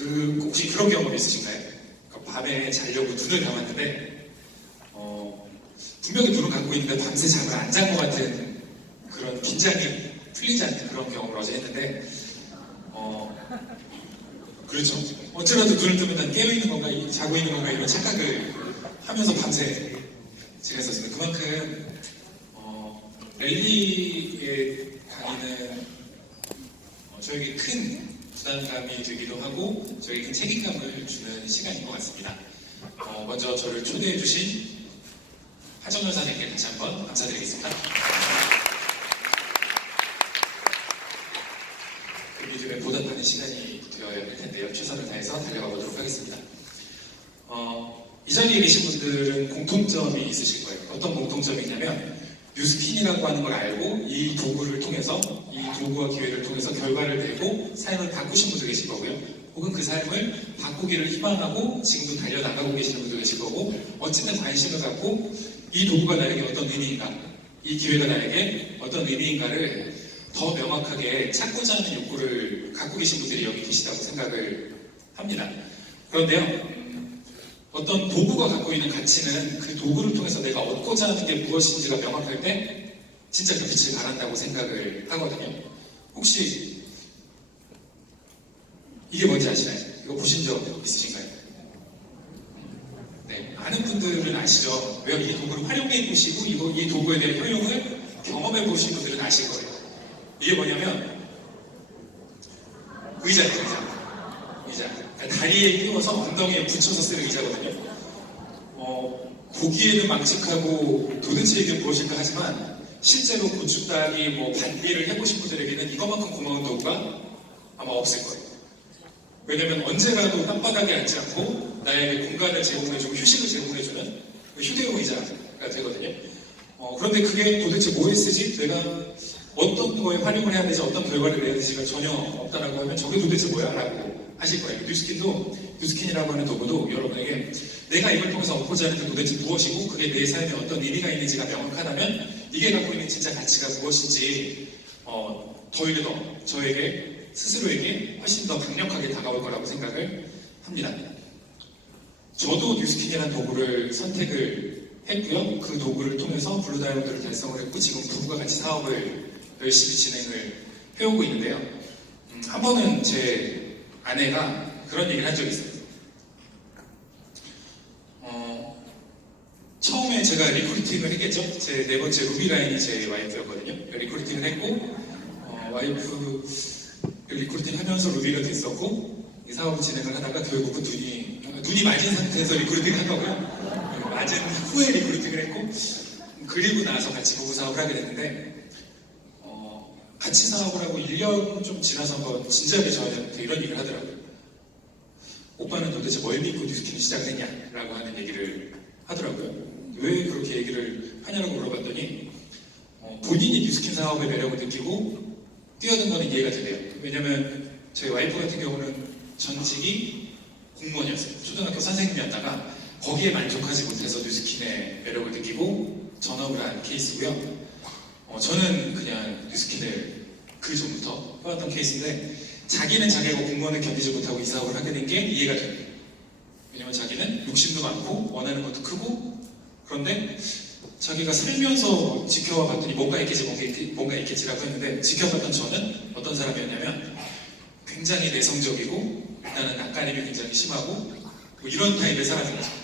혹시 그런 경험 있으신가요? 그러니까 밤에 자려고 눈을 감았는데 분명히 눈을 감고 있는데 밤새 잠을 안 잔 것 같은 그런 긴장이 풀리지 않는 그런 경험을 어제 했는데 그렇죠. 어쩌라도 눈을 뜨면 난 깨어있는 건가 자고 있는 건가 이런 착각을 하면서 밤새 지냈었습니다. 그만큼 랠리의 강의는 저에게 큰 부담감이 되기도 하고 저에게 큰 책임감을 주는 시간인 것 같습니다. 먼저 저를 초대해 주신 하정열 선생님께 다시 한번 감사드리겠습니다. 요즘에 보답하는 시간이 되어야 할 텐데요. 최선을 다해서 달려가 보도록 하겠습니다. 이 자리에 계신 분들은 공통점이 있으실 거예요. 어떤 공통점이 있냐면 뉴스킨이라고 하는 걸 알고 이 도구를 통해서 이 도구와 기회를 통해서 결과를 내고 삶을 바꾸신 분도 계실 거고요. 혹은 그 삶을 바꾸기를 희망하고 지금도 달려나가고 계시는 분도 계실 거고 어쨌든 관심을 갖고 이 도구가 나에게 어떤 의미인가 이 기회가 나에게 어떤 의미인가를 더 명확하게 찾고자 하는 욕구를 갖고 계신 분들이 여기 계시다고 생각을 합니다. 그런데요, 어떤 도구가 갖고 있는 가치는 그 도구를 통해서 내가 얻고자 하는 게 무엇인지가 명확할 때 진짜 그 빛을 발한다고 생각을 하거든요. 혹시 이게 뭔지 아시나요? 이거 보신 적 있으신가요? 네, 많은 분들은 아시죠? 왜 이 도구를 활용해 보시고 이 도구에 대한 효용을 경험해 보신 분들은 아실 거예요. 이게 뭐냐면 의자예요. 의자. 그러니까 다리에 끼워서 엉덩이에 붙여서 쓰는 의자거든요. 보기에는 망측하고 도대체 이게 무엇일까 하지만 실제로 고춧가기, 반비를 해보신 분들에게는 이것만큼 고마운 도구가 아마 없을 거예요. 왜냐면 언제라도 땅바닥에 앉지 않고 나에게 공간을 제공해주고 휴식을 제공해주는 휴대용 의자가 되거든요. 그런데 그게 도대체 뭐에 쓰지? 내가 어떤 거에 활용을 해야 되지, 어떤 결과를 내야 되지가 전혀 없다라고 하면 저게 도대체 뭐야? 라고 하실 거예요. 뉴스킨이라고 하는 도구도 여러분에게 내가 이걸 통해서 얻고자 하는 게 도대체 무엇이고 그게 내 삶에 어떤 의미가 있는지가 명확하다면 이게 갖고 있는 진짜 가치가 무엇인지 더욱더 저에게 스스로에게 훨씬 더 강력하게 다가올 거라고 생각을 합니다. 저도 뉴스킨이라는 도구를 선택을 했고요. 그 도구를 통해서 블루다이아몬드를 달성을 했고 지금 부부가 같이 사업을 열심히 진행을 해오고 있는데요. 한 번은 제 아내가 그런 얘기를 한 적이 있어요. 처음에 제가 리크루팅을 했겠죠. 제 네 번째 루비라인이 제 와이프였거든요. 리크루팅을 했고 와이프 리크루팅 하면서 루비가 됐었고 이 사업을 진행을 하다가 결국은 눈이 맞은 상태에서 리크루팅 한 거고요. 맞은 후에 리크루팅을 했고 그리고 나서 같이 부부 사업을 하게 됐는데 같이 사업을 하고 1년 좀 지나서 한번 진지하게 저한테 이런 얘기를 하더라고요. 오빠는 도대체 뭘 믿고 뉴스킨을 시작했냐? 라고 하는 얘기를 하더라고요. 왜 그렇게 얘기를 하냐고 물어봤더니 본인이 뉴스킨 사업의 매력을 느끼고 뛰어든 거는 이해가 되네요. 왜냐면 저희 와이프 같은 경우는 전직이 공무원이었어요. 초등학교 선생님이었다가 거기에 만족하지 못해서 뉴스킨의 매력을 느끼고 전업을 한 케이스고요. 저는 그냥 뉴스킨을 그 전부터 해왔던 케이스인데 자기는 자기가 공무원을 견디지 못하고 이 사업을 하게 된 게 이해가 돼요. 왜냐면 자기는 욕심도 많고 원하는 것도 크고 그런데 자기가 살면서 지켜와 봤더니 뭔가 있겠지라고 했는데 지켜봤던 저는 어떤 사람이었냐면 굉장히 내성적이고 일단은 낯가림이 굉장히 심하고 이런 타입의 사람이었어요.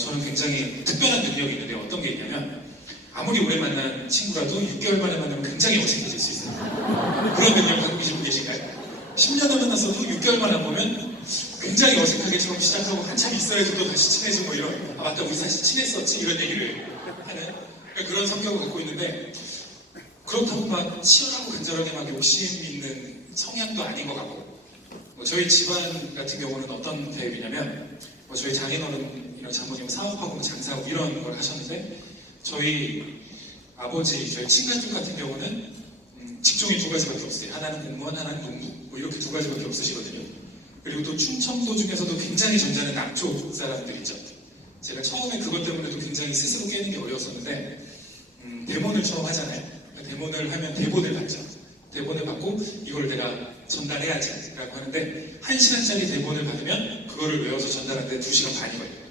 저는 굉장히 특별한 능력이 있는데 어떤 게 있냐면 아무리 오래 만난 친구라도 6개월 만에 만나면 굉장히 어색해질 수 있어요. 그런 능력 갖고 계신 분 계신가요? 10년을 만났어도 6개월 만에 보면 굉장히 어색하게 처음 시작하고 한참 있어야지 또 다시 친해지고 이런 맞다 우리 사실 친했었지 이런 얘기를 하는 그런 성격을 갖고 있는데 그렇다고 막 치열하고 간절하게 막 욕심 있는 성향도 아닌 것 같고 저희 집안 같은 경우는 어떤 타입이냐면 저희 장인어른이랑 장모님 사업하고 장사하고 이런 걸 하셨는데 저희 아버지, 저희 친가족 같은 경우는 직종이 두 가지밖에 없어요. 하나는 공무원, 하나는 농부 이렇게 두 가지밖에 없으시거든요. 그리고 또 충청도 중에서도 굉장히 점잖은 남쪽 사람들 있죠. 제가 처음에 그것 때문에도 굉장히 스스로 깨는 게 어려웠었는데 대본을 처음 하잖아요. 대본을 하면 대본을 받죠. 대본을 받고 이걸 내가 전달해야지 라고 하는데 1시간짜리 대본을 받으면 그거를 외워서 전달하는데 2시간 반이 걸려요.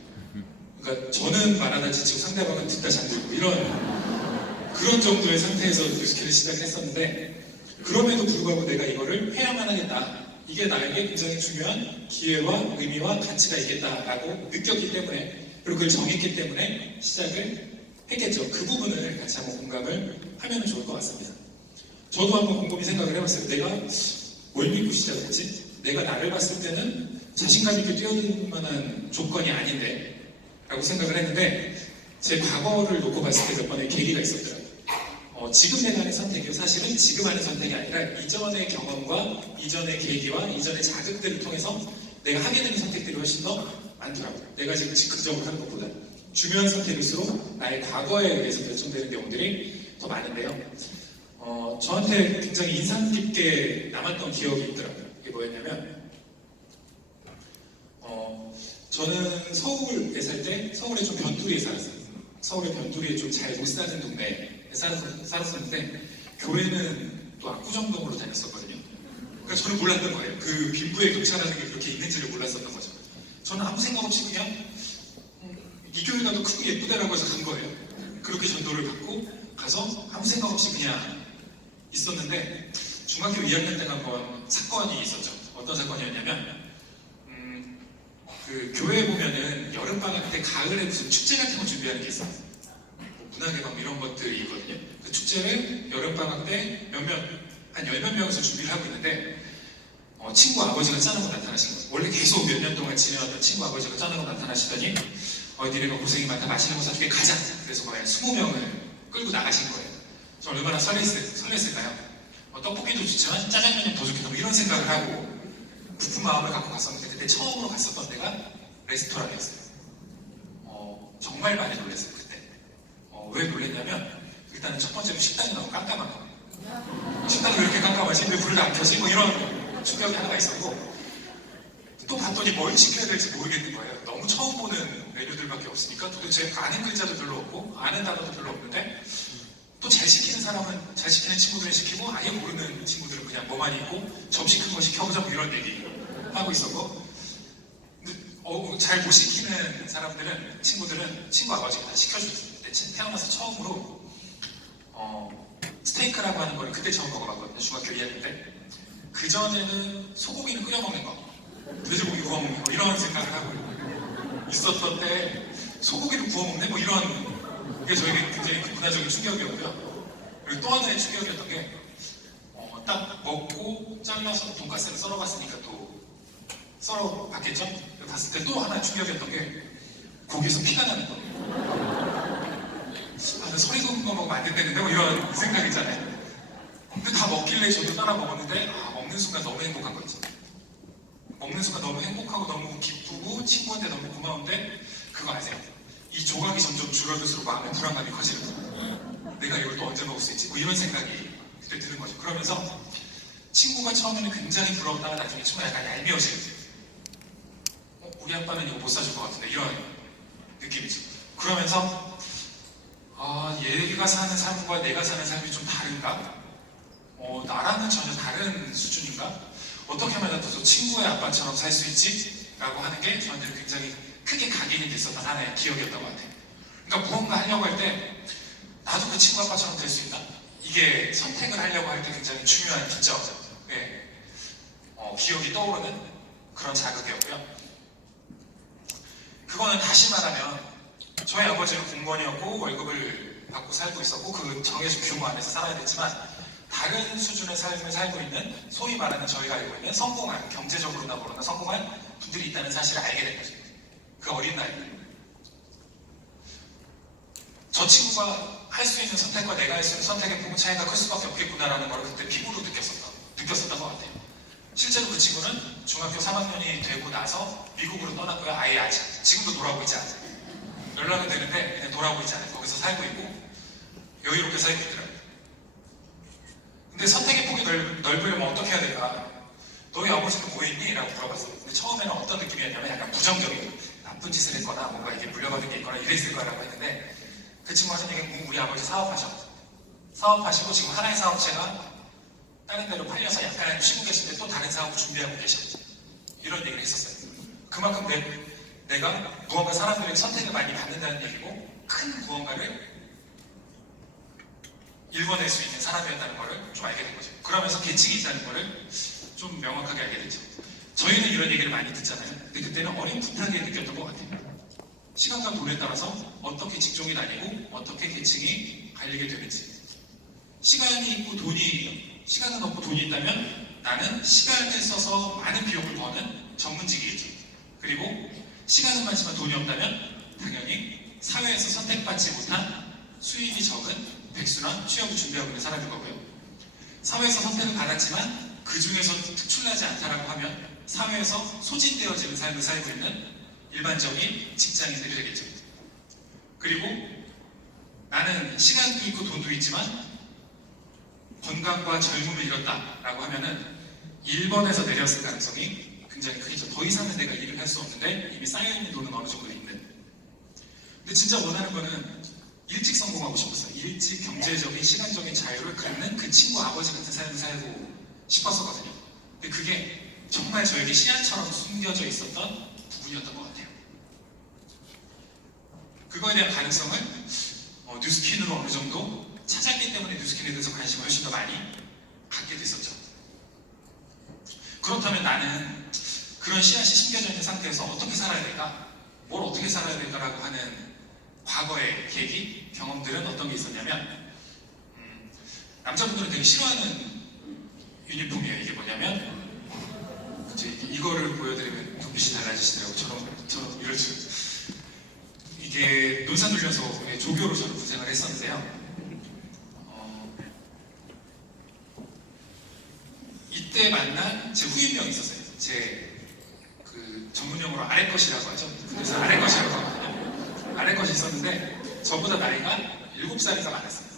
그러니까 저는 말하다 지치고 상대방은 듣다 잠들고 이런 그런 정도의 상태에서 뮤지컬을 시작했었는데 그럼에도 불구하고 내가 이거를 해야만 하겠다. 이게 나에게 굉장히 중요한 기회와 의미와 가치가 있겠다라고 느꼈기 때문에 그리고 그걸 정했기 때문에 시작을 했겠죠. 그 부분을 같이 한번 공감을 하면 좋을 것 같습니다. 저도 한번 곰곰이 생각을 해봤어요. 내가 뭘 믿고 시작했지? 내가 나를 봤을 때는 자신감 있게 뛰어들 만한 조건이 아닌데 라고 생각을 했는데 제 과거를 놓고 봤을 때 몇 번의 계기가 있었더라고요. 지금 내가 하는 선택이 사실은 지금 하는 선택이 아니라 이전의 경험과 이전의 계기와 이전의 자극들을 통해서 내가 하게 되는 선택들이 훨씬 더 많더라고요. 내가 지금 즉흥적으로 하는 것보다 중요한 선택일수록 나의 과거에 의해서 결정되는 내용들이 더 많은데요. 저한테 굉장히 인상 깊게 남았던 기억이 있더라고요. 이게 뭐였냐면 저는 서울에 살 때 서울의 좀 변두리에 살았어요. 서울의 변두리에 좀 잘 못 사는 동네에 살았었는데 교회는 또 압구정동으로 다녔었거든요. 그러니까 저는 몰랐던 거예요. 그 빈부의 격차라는 게 그렇게 있는지를 몰랐었던 거죠. 저는 아무 생각 없이 그냥 이 교회가 더 크고 예쁘다라고 해서 간 거예요. 그렇게 전도를 받고 가서 아무 생각 없이 그냥 있었는데 중학교 2학년 때 한번 사건이 있었죠. 어떤 사건이었냐면 그 교회에 보면은 여름방학 때 가을에 무슨 축제 같은 거 준비하는 게 있어요. 뭐 문화개방 이런 것들이 있거든요. 그 축제를 여름방학 때 한 10몇 명에서 준비를 하고 있는데 친구 아버지가 짜놓고 나타나신 거예요. 원래 계속 몇 년 동안 지내왔던 친구 아버지가 짜놓고 나타나시더니 니네가 고생이 많다 맛있는 거 사줄게 가자. 그래서 거의 20명을 끌고 나가신 거예요. 저 얼마나 설렜을까요? 떡볶이도 좋지만 짜장면이 더 좋겠다 뭐 이런 생각을 하고 부푼 마음을 갖고 갔었는데 그때 처음으로 갔었던 데가 레스토랑이었어요. 정말 많이 놀랐어요 그때. 왜 놀랐냐면 일단은 첫 번째로 식당이 너무 깜깜한 거예요. 식당이 왜 이렇게 깜깜하지? 왜 불을 안 켜지? 뭐 이런 충격이 하나가 있었고 또 봤더니 뭘 시켜야 될지 모르겠는 거예요. 너무 처음 보는 메뉴들밖에 없으니까 도대체 아는 글자도 별로 없고 아는 단어도 별로 없는데 또 잘 시키는 사람은 잘 시키는 친구들은 시키고 아예 모르는 친구들은 그냥 뭐만 있고 점심 큰 거 시켜보자 뭐 이런 얘기 하고 있었고 잘 못 시키는 사람들은 친구 아버지가 다 시켜줬어요. 태어나서 처음으로 스테이크라고 하는 걸 그때 처음 먹어봤거든요. 중학교 2학년 때. 그전에는 소고기는 끓여 먹는 거 돼지고기 구워 먹는 거 이런 생각을 하고 있었던 때 소고기를 구워 먹네 뭐 이런 게 저에게 굉장히 문화적인 충격이었고요. 그리고 또 하나의 충격이었던 게 딱 먹고 잘라서 돈가스를 썰어봤으니까 또 썰어봤겠죠? 봤을 때 또 하나 충격이었던 게 고기에서 피가 나는 거예요. 서리 굽은 거 먹으면 안 된다는데 뭐 이런 생각이잖아요. 근데 다 먹길래 저도 따라 먹었는데 먹는 순간 너무 행복한 거지. 먹는 순간 너무 행복하고 너무 기쁘고 친구한테 너무 고마운데 그거 아세요? 이 조각이 점점 줄어들수록 마음의 불안감이 커지는 거예요. 내가 이걸 또 언제 먹을 수 있지? 뭐 이런 생각이 그때 드는 거죠. 그러면서 친구가 처음에는 굉장히 부러웠다가 나중에 친구가 약간 얄미워지는 거예요. 우리 아빠는 이거 못 사줄 것 같은데 이런 느낌이죠. 그러면서 얘가 사는 삶과 내가 사는 삶이 좀 다른가? 나랑은 전혀 다른 수준인가? 어떻게 하면 나도 친구의 아빠처럼 살 수 있지? 라고 하는 게 저한테는 굉장히 크게 각인이 됐었던 하나의 기억이었던 것 같아요. 그러니까 무언가 하려고 할 때 나도 그 친구 아빠처럼 될 수 있나? 이게 선택을 하려고 할 때 굉장히 중요한 기점에 기억이 떠오르는 그런 자극이었고요. 그거는 다시 말하면 저희 아버지는 공무원이었고 월급을 받고 살고 있었고 그 정해진 규모 안에서 살아야 됐지만 다른 수준의 삶을 살고 있는 소위 말하는 저희가 알고 있는 성공한 경제적으로나 뭐로나 성공한 분들이 있다는 사실을 알게 된 거죠. 그 어린 나이에 저 친구가 할 수 있는 선택과 내가 할 수 있는 선택의 부분 차이가 클 수밖에 없겠구나라는 걸 그때 피부로 느꼈었던 것 같아요. 실제로 그 친구는 중학교 3학년이 되고 나서 미국으로 떠났고요. 아예 아직 지금도 돌아오고 있지 않아요. 연락은 되는데 그냥 돌아오고 있지 않아요. 거기서 살고 있고 여유롭게 살고 있더라고요. 근데 선택의 폭이 넓으려면 어떻게 해야 될까? 너희 아버지는 뭐 했니? 라고 물어봤어요. 근데 처음에는 어떤 느낌이었냐면 약간 부정적인 나쁜 짓을 했거나 뭔가 이게 물려받은 게 있거나 이랬을 거라고 했는데 그 친구가 하신 얘기는 우리 아버지 사업하시고 지금 하나의 사업체가 다른 데로 팔려서 약간 쉬고 계실 때 또 다른 사업을 준비하고 계셔. 이런 얘기를 했었어요. 그만큼 내가 무언가 사람들의 선택을 많이 받는다는 얘기고 큰 무언가를 일궈낼 수 있는 사람이었다는 거를 좀 알게 된 거죠. 그러면서 계층이 있다는 거를 좀 명확하게 알게 됐죠. 저희는 이런 얘기를 많이 듣잖아요. 근데 그때는 어림풋하게 느꼈던 것 같아요. 시간과 돈에 따라서 어떻게 직종이 나뉘고 어떻게 계층이 갈리게 되는지. 시간은 없고 돈이 있다면 나는 시간을 써서 많은 비용을 버는 전문직이겠죠. 그리고 시간은 많지만 돈이 없다면 당연히 사회에서 선택받지 못한 수입이 적은 백수나 취업을 준비하고 있는 사람일 거고요. 사회에서 선택을 받았지만 그 중에서 특출나지 않다라고 하면 사회에서 소진되어지는 삶을 살고 있는 일반적인 직장인들이 되겠죠. 그리고 나는 시간도 있고 돈도 있지만 건강과 젊음을 잃었다라고 하면은 1번에서 내렸을 가능성이 굉장히 크겠죠. 더 이상은 내가 일을 할 수 없는데 이미 쌓여있는 돈은 어느 정도 있는. 근데 진짜 원하는 거는 일찍 성공하고 싶었어요. 일찍 경제적인 시간적인 자유를 갖는 그 친구 아버지 같은 삶을 살고 싶었었거든요. 근데 그게 정말 저에게 씨앗처럼 숨겨져 있었던 부분이었던 것 같아요. 그거에 대한 가능성을 뉴스킨으로 어느 정도 찾았기 때문에 뉴스킨에 대해서 관심을 훨씬 더 많이 갖게 됐었죠. 그렇다면 나는 그런 씨앗이 심겨져 있는 상태에서 어떻게 살아야 될까? 뭘 어떻게 살아야 될까라고 하는 과거의 계기, 경험들은 어떤 게 있었냐면 남자분들은 되게 싫어하는 유니폼이에요. 이게 뭐냐면 이거를 보여드리면 눈빛이 달라지시더라고요. 저는 이럴 줄. 이게 논산훈련소의 조교로 저는 군생활을 했었는데요. 이때 만난 제 후임병이 있었어요. 제 그 전문용어로 아래것이라고 하죠. 그래서 아래것이라고 하거든요. 아래것이 있었는데 저보다 나이가 7살이가 많았어요.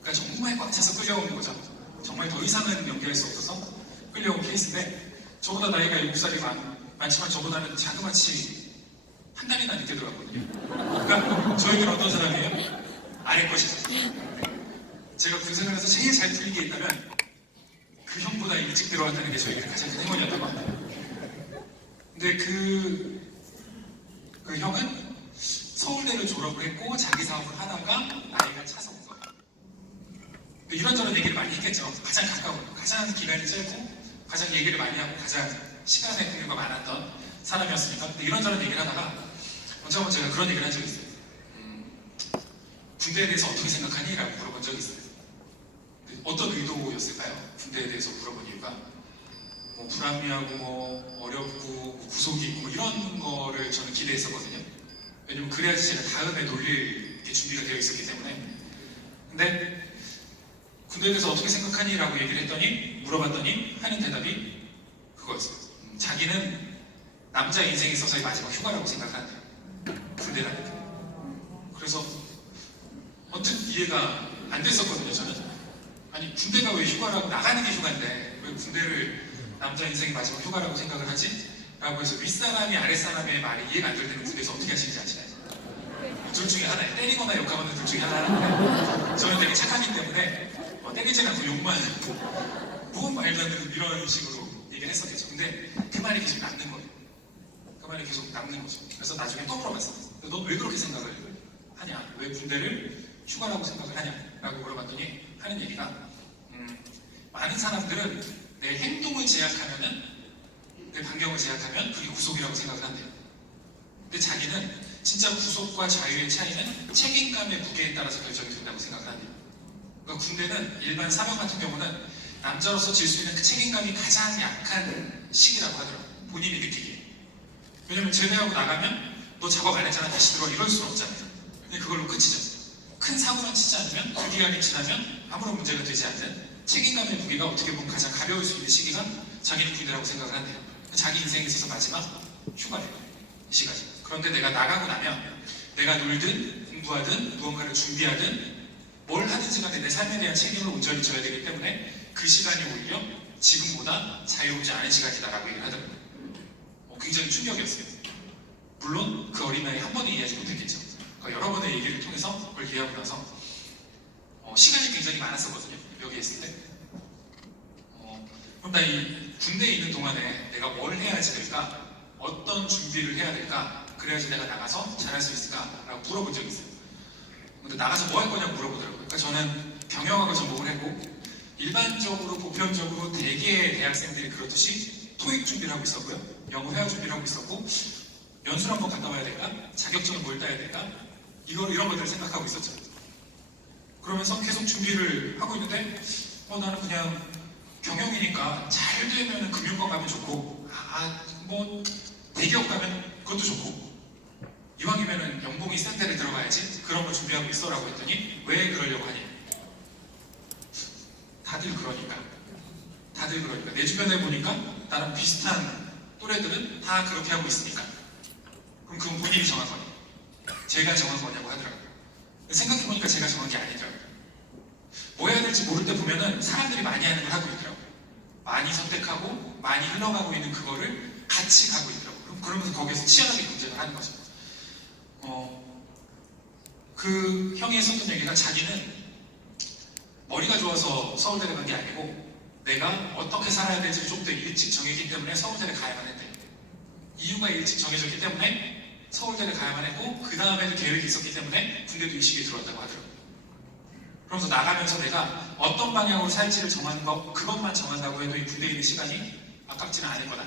그러니까 정말 꽉 차서 끌려오는 거죠. 정말 더 이상은 연기할 수 없어서 끌려온 케이스인데 저보다 나이가 7살이 많지만 저보다는 자그마치 한 달이나 늦게 들어갔거든요. 그러니까 저에게는 어떤 사람이에요? 아래것이죠. 제가 군생활에서 제일 잘 풀린 게 있다면 그 형보다 일찍 들어왔다는 게 저에게는 가장 큰 행운이었던 것 같아요. 근데 그 형은 서울대를 졸업을 했고 자기 사업을 하다가 나이가 차서 온 거예요. 이런저런 얘기를 많이 했겠죠. 가장 가까운, 가장 기간이 짧고 가장 얘기를 많이 하고 가장 시간의 공유가 많았던 사람이었으니까. 근데 이런저런 얘기를 하다가 언제 한번 제가 그런 얘기를 한 적이 있어요. 군대에 대해서 어떻게 생각하니? 라고 물어본 적이 있어요. 어떤 의도였을까요? 군대에 대해서 물어본 이유가 불합리하고 어렵고 구속이 있고 이런 거를 저는 기대했었거든요. 왜냐면 그래야지 제가 다음에 놀릴 게 준비가 되어 있었기 때문에. 근데 군대에 대해서 어떻게 생각하니? 라고 얘기를 했더니 물어봤더니 하는 대답이 그거였어요. 자기는 남자 인생에 있어서의 마지막 휴가라고 생각한대요. 군대라는 게. 그래서 언뜻 이해가 안 됐었거든요. 저는 아니 군대가 왜 휴가라고, 나가는 게 휴가인데 왜 군대를 남자 인생의 마지막 휴가라고 생각을 하지? 라고 해서 윗사람이 아랫사람의 말이 이해가 안 될 때는 군대에서 어떻게 하시는지 아시나요? 둘 중에 하나예요. 때리거나 욕하면 둘 중에 하나인데 저는 되게 착하기 때문에 때리지 않고 욕만 무슨 말도 안 되는 이런 식으로 얘기를 했었겠죠. 근데 그 말이 계속 남는 거예요. 그 말이 계속 남는 거죠. 그래서 나중에 또 물어봤어요. 너 왜 그렇게 생각을 하냐? 왜 군대를 휴가라고 생각을 하냐? 라고 물어봤더니 하는 얘기가 많은 사람들은 내 행동을 제약하면은, 내 반경을 제약하면 그게 구속이라고 생각을 한대요. 근데 자기는 진짜 구속과 자유의 차이는 책임감의 무게에 따라서 결정이 된다고 생각을 한대요. 그러니까 군대는 일반 사병 같은 경우는 남자로서 질 수 있는 그 책임감이 가장 약한 시기라고 하더라고요. 본인이 느끼기에. 왜냐면 제대하고 나가면 너 작업 안 했잖아 다시 들어와 이럴 수는 없잖아요. 근데 그걸로 끝이죠. 큰 사고만 치지 않으면 그 기간이 지나면 아무런 문제가 되지 않는 책임감의 무게가 어떻게 보면 가장 가벼울 수 있는 시기가 자기는 군대라고 생각을 한대요. 자기 인생에 있어서 마지막 휴가래요. 이 시간이. 그런데 내가 나가고 나면 내가 놀든 공부하든 무언가를 준비하든 뭘 하든지 간에 내 삶에 대한 책임을 온전히 져야 되기 때문에 그 시간이 오히려 지금보다 자유롭지 않은 시간이다라고 얘기를 하더라고요. 굉장히 충격이었어요. 물론 그 어린 나이에 한 번에 이해하지 못했겠죠. 그러니까 여러 번의 얘기를 통해서 그걸 이해하고 나서 시간이 굉장히 많았었거든요. 여기 있을 때. 그럼 나 이 군대에 있는 동안에 내가 뭘 해야지 될까? 어떤 준비를 해야 될까? 그래야지 내가 나가서 잘할 수 있을까? 라고 물어본 적이 있어요. 근데 나가서 뭐 할 거냐고 물어보더라고요. 그러니까 저는 경영학을 전공을 했고 일반적으로 보편적으로 대개의 대학생들이 그렇듯이 토익 준비를 하고 있었고요. 영어 회화 준비를 하고 있었고 연수를 한번 갔다 와야 될까? 자격증을 뭘 따야 될까? 이런 것들을 생각하고 있었죠. 그러면서 계속 준비를 하고 있는데 나는 그냥 경영이니까 잘 되면 금융권 가면 좋고 뭐 대기업 가면 그것도 좋고 이왕이면은 연봉이 센 데를 들어가야지 그런 걸 준비하고 있어라고 했더니 왜 그러려고 하니? 다들 그러니까 내 주변에 보니까 나랑 비슷한 또래들은 다 그렇게 하고 있으니까 그럼 그건 본인이 정한 거니? 제가 정한 거냐고 하더라고요. 생각해보니까 제가 정한 게 아니더라고요. 뭐 해야 될지 모를 때 보면은 사람들이 많이 하는 걸 하고 있더라고요. 많이 선택하고 많이 흘러가고 있는 그거를 같이 가고 있더라고요. 그러면서 거기에서 치열하게 경쟁을 하는 거죠. 그 형이 했었던 얘기가 자기는 머리가 좋아서 서울대를 간 게 아니고 내가 어떻게 살아야 될지를 좀 더 일찍 정했기 때문에 서울대를 가야만 했대. 이유가 일찍 정해졌기 때문에 서울대를 가야만 했고 그 다음에도 계획이 있었기 때문에 군대도 이 시기에 들어왔다고 하더라고요. 그러면서 나가면서 내가 어떤 방향으로 살지를 정하는 거 그것만 정한다고 해도 이 군대에 있는 시간이 아깝지는 않을 거다.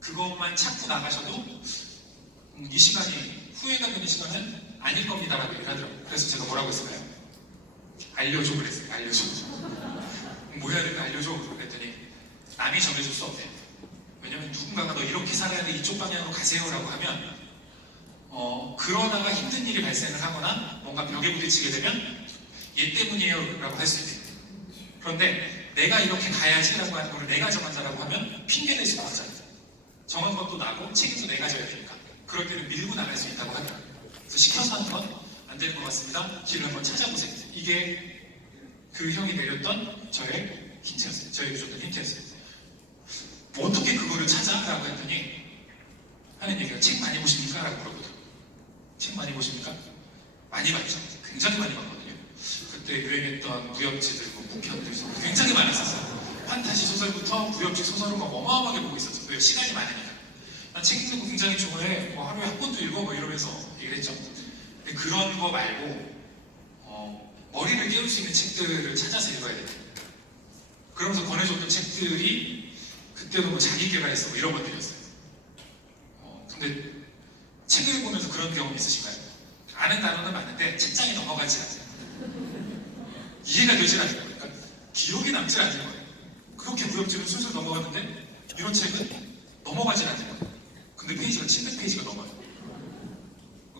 그것만 찾고 나가셔도 이 시간이 후회가 되는 시간은 아닐 겁니다라고 얘기를 하더라고요. 그래서 제가 뭐라고 했을까요? 알려줘 그랬어요. 알려줘. 뭐 해야 될까 알려줘 그랬더니 남이 정해줄 수 없대. 왜냐면 누군가가 너 이렇게 살아야 돼 이쪽 방향으로 가세요라고 하면 그러다가 힘든 일이 발생을 하거나 뭔가 벽에 부딪히게 되면 얘 때문이에요 라고 할 수 있대요. 그런데 내가 이렇게 가야지라고 하는 걸 내가 정한다라고 하면 핑계댈 수가 없잖아요. 정한 것도 나고 책임도 내가 져야 되니까 그럴 때는 밀고 나갈 수 있다고 하더라고요. 그래서 시켜서 하는 건 안 되는 것 같습니다. 길을 한번 찾아보세요. 이게 그 형이 내렸던 저의 힌트였어요. 저에게 줬던 힌트였어요. 어떻게 그거를 찾아? 라고 했더니 하는 얘기가 책 많이 보십니까? 라고 물어보더라고요. 책 많이 보십니까? 많이 봤죠. 굉장히 많이 봤거든요. 그때 유행했던 무협지들, 부편들 굉장히 많았었어요. 판타지 소설부터 무협지 소설을 막 어마어마하게 보고 있었죠. 왜? 시간이 많으니까. 난 책 읽는 거 굉장히 좋아해. 하루에 한 권도 읽어. 이러면서 얘기를 했죠. 근데 그런 거 말고 머리를 깨울 수 있는 책들을 찾아서 읽어야 돼요. 그러면서 권해줬던 책들이 그때도 뭐 자기개발했어 이런 것들이었어요. 근데 책을 보면서 그런 경험 있으신가요? 아는 단어는 맞는데 책장이 넘어가지 않아요. 이해가 되질 않는 거예요. 그러니까 기억이 남질 않는 거예요. 그렇게 무협지는 술술 넘어갔는데 이런 책은 넘어가질 않는 거예요. 근데 페이지가 700페이지가 넘어요.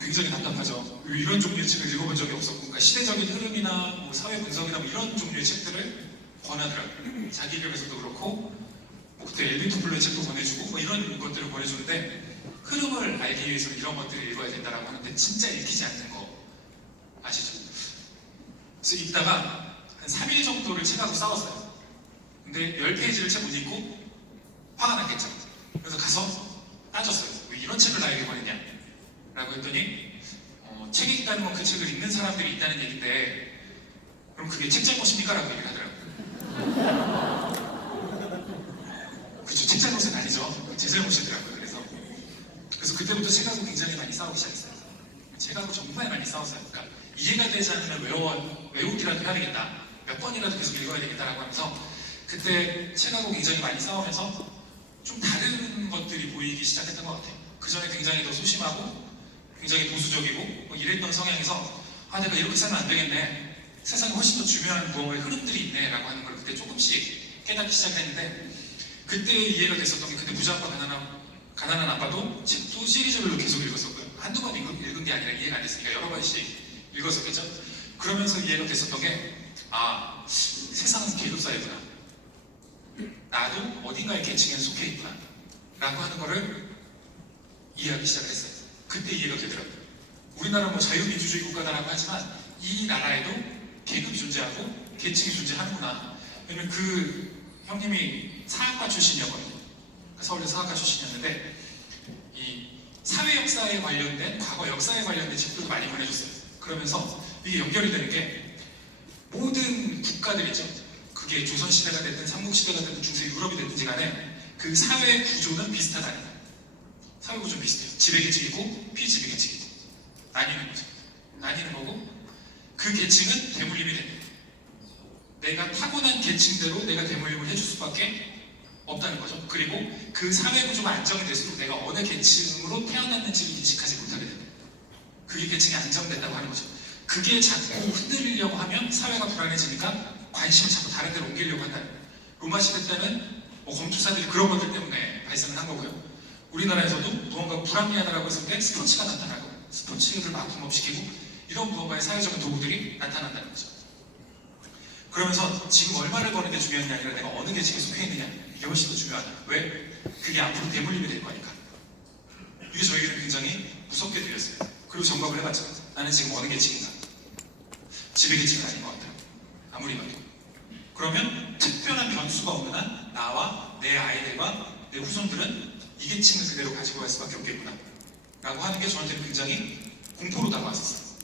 굉장히 답답하죠. 이런 종류의 책을 읽어본 적이 없었고 그러니까 시대적인 흐름이나 뭐 사회 분석이나 뭐 이런 종류의 책들을 권하더라고요. 자기개발에서도 그렇고 뭐 그때 엘빈 플러의 책도 권해주고 뭐 이런 것들을 권해주는데 흐름을 알기 위해서는 이런 것들을 읽어야 된다고 하는데 진짜 읽히지 않는 거 아시죠? 그래서 읽다가 한 3일 정도를 책하고 싸웠어요. 근데 10페이지를 책 못 읽고 화가 났겠죠. 그래서 가서 따졌어요. 왜 이런 책을 나에게 권했냐? 라고 했더니 책이 있다는 건 그 책을 읽는 사람들이 있다는 얘기인데 그럼 그게 책 잘못입니까? 라고 얘기를 하더라고요. 그쵸, 책 잘못은 아니죠. 제 잘못이더라고요. 그래서 그때부터 책하고 굉장히 많이 싸우기 시작했어요. 책하고 정말 많이 싸웠어요. 그러니까 이해가 되지 않으면 외우기라도 해야 되겠다. 몇 번이라도 계속 읽어야 되겠다라고 하면서 그때 책하고 굉장히 많이 싸우면서 좀 다른 것들이 보이기 시작했던 것 같아요. 그 전에 굉장히 더 소심하고 굉장히 보수적이고 뭐 이랬던 성향에서 내가 이렇게 살면 안 되겠네. 세상에 훨씬 더 중요한 무언가의 흐름들이 있네 라고 하는 걸 그때 조금씩 깨닫기 시작했는데 그때 이해가 됐었던 게 그때 부자아빠 가난한 아빠도 책도 시리즈별로 계속 읽었었고요. 한두 번 읽은 게 아니라 이해가 안 됐으니까 여러 번씩 읽었었겠죠. 그러면서 이해가 됐었던 게 세상은 계급사회구나. 나도 어딘가의 계층에 속해 있구나 라고 하는 거를 이해하기 시작했어요. 그때 이해가 되더라고요. 우리나라 뭐 자유민주주의 국가다라고 하지만 이 나라에도 계급이 존재하고 계층이 존재하는구나. 왜냐면 그 형님이 사학과 출신이었거든요. 서울대 사학과 출신이었는데 이 사회 역사에 관련된 과거 역사에 관련된 책들도 많이 보내줬어요. 그러면서 이게 연결이 되는 게 모든 국가들 있죠. 그 그게 조선시대가 됐든 삼국시대가 됐든 중세 유럽이 됐든지 간에 그 사회 구조는 비슷하다는 거예요. 사회 구조는 비슷해요. 지배계층이고 피지배계층이고 나뉘는 거죠. 나뉘는 거고 그 계층은 대물림이 됩니다. 내가 타고난 계층대로 내가 대물림을 해줄 수밖에 없다는 거죠. 그리고 그 사회 구조가 안정이 될수록 내가 어느 계층으로 태어났는지를 인식하지 못하게 됩니다. 그게 계층이 안정된다고 하는 거죠. 그게 자꾸 흔들리려고 하면 사회가 불안해지니까 관심을 자꾸 다른 데로 옮기려고 한다는 거예요. 로마 시대 때는 뭐 검투사들이 그런 것들 때문에 발생을 한 거고요. 우리나라에서도 무언가 불합리하다라고 했을 때 스포츠가 나타나고 스포츠를 막 붕업시키고 이런 무언가의 사회적인 도구들이 나타난다는 거죠. 그러면서 지금 얼마를 버는 게 중요한 게 아니라 내가 어느 계층에 속해 있느냐 이게 훨씬 더 중요하다. 왜? 그게 앞으로 대물림이 될 거니까. 이게 저에게는 굉장히 무섭게 들렸어요. 그리고 점검을 해봤죠. 나는 지금 어느 계층인가? 지배계층은 아닌 것 같아요. 아무리 봐도. 그러면 특별한 변수가 없는 한 나와 내 아이들과 내 후손들은 이 계층을 그대로 가지고 갈 수밖에 없겠구나 라고 하는 게 저한테는 굉장히 공포로 다가왔었어요.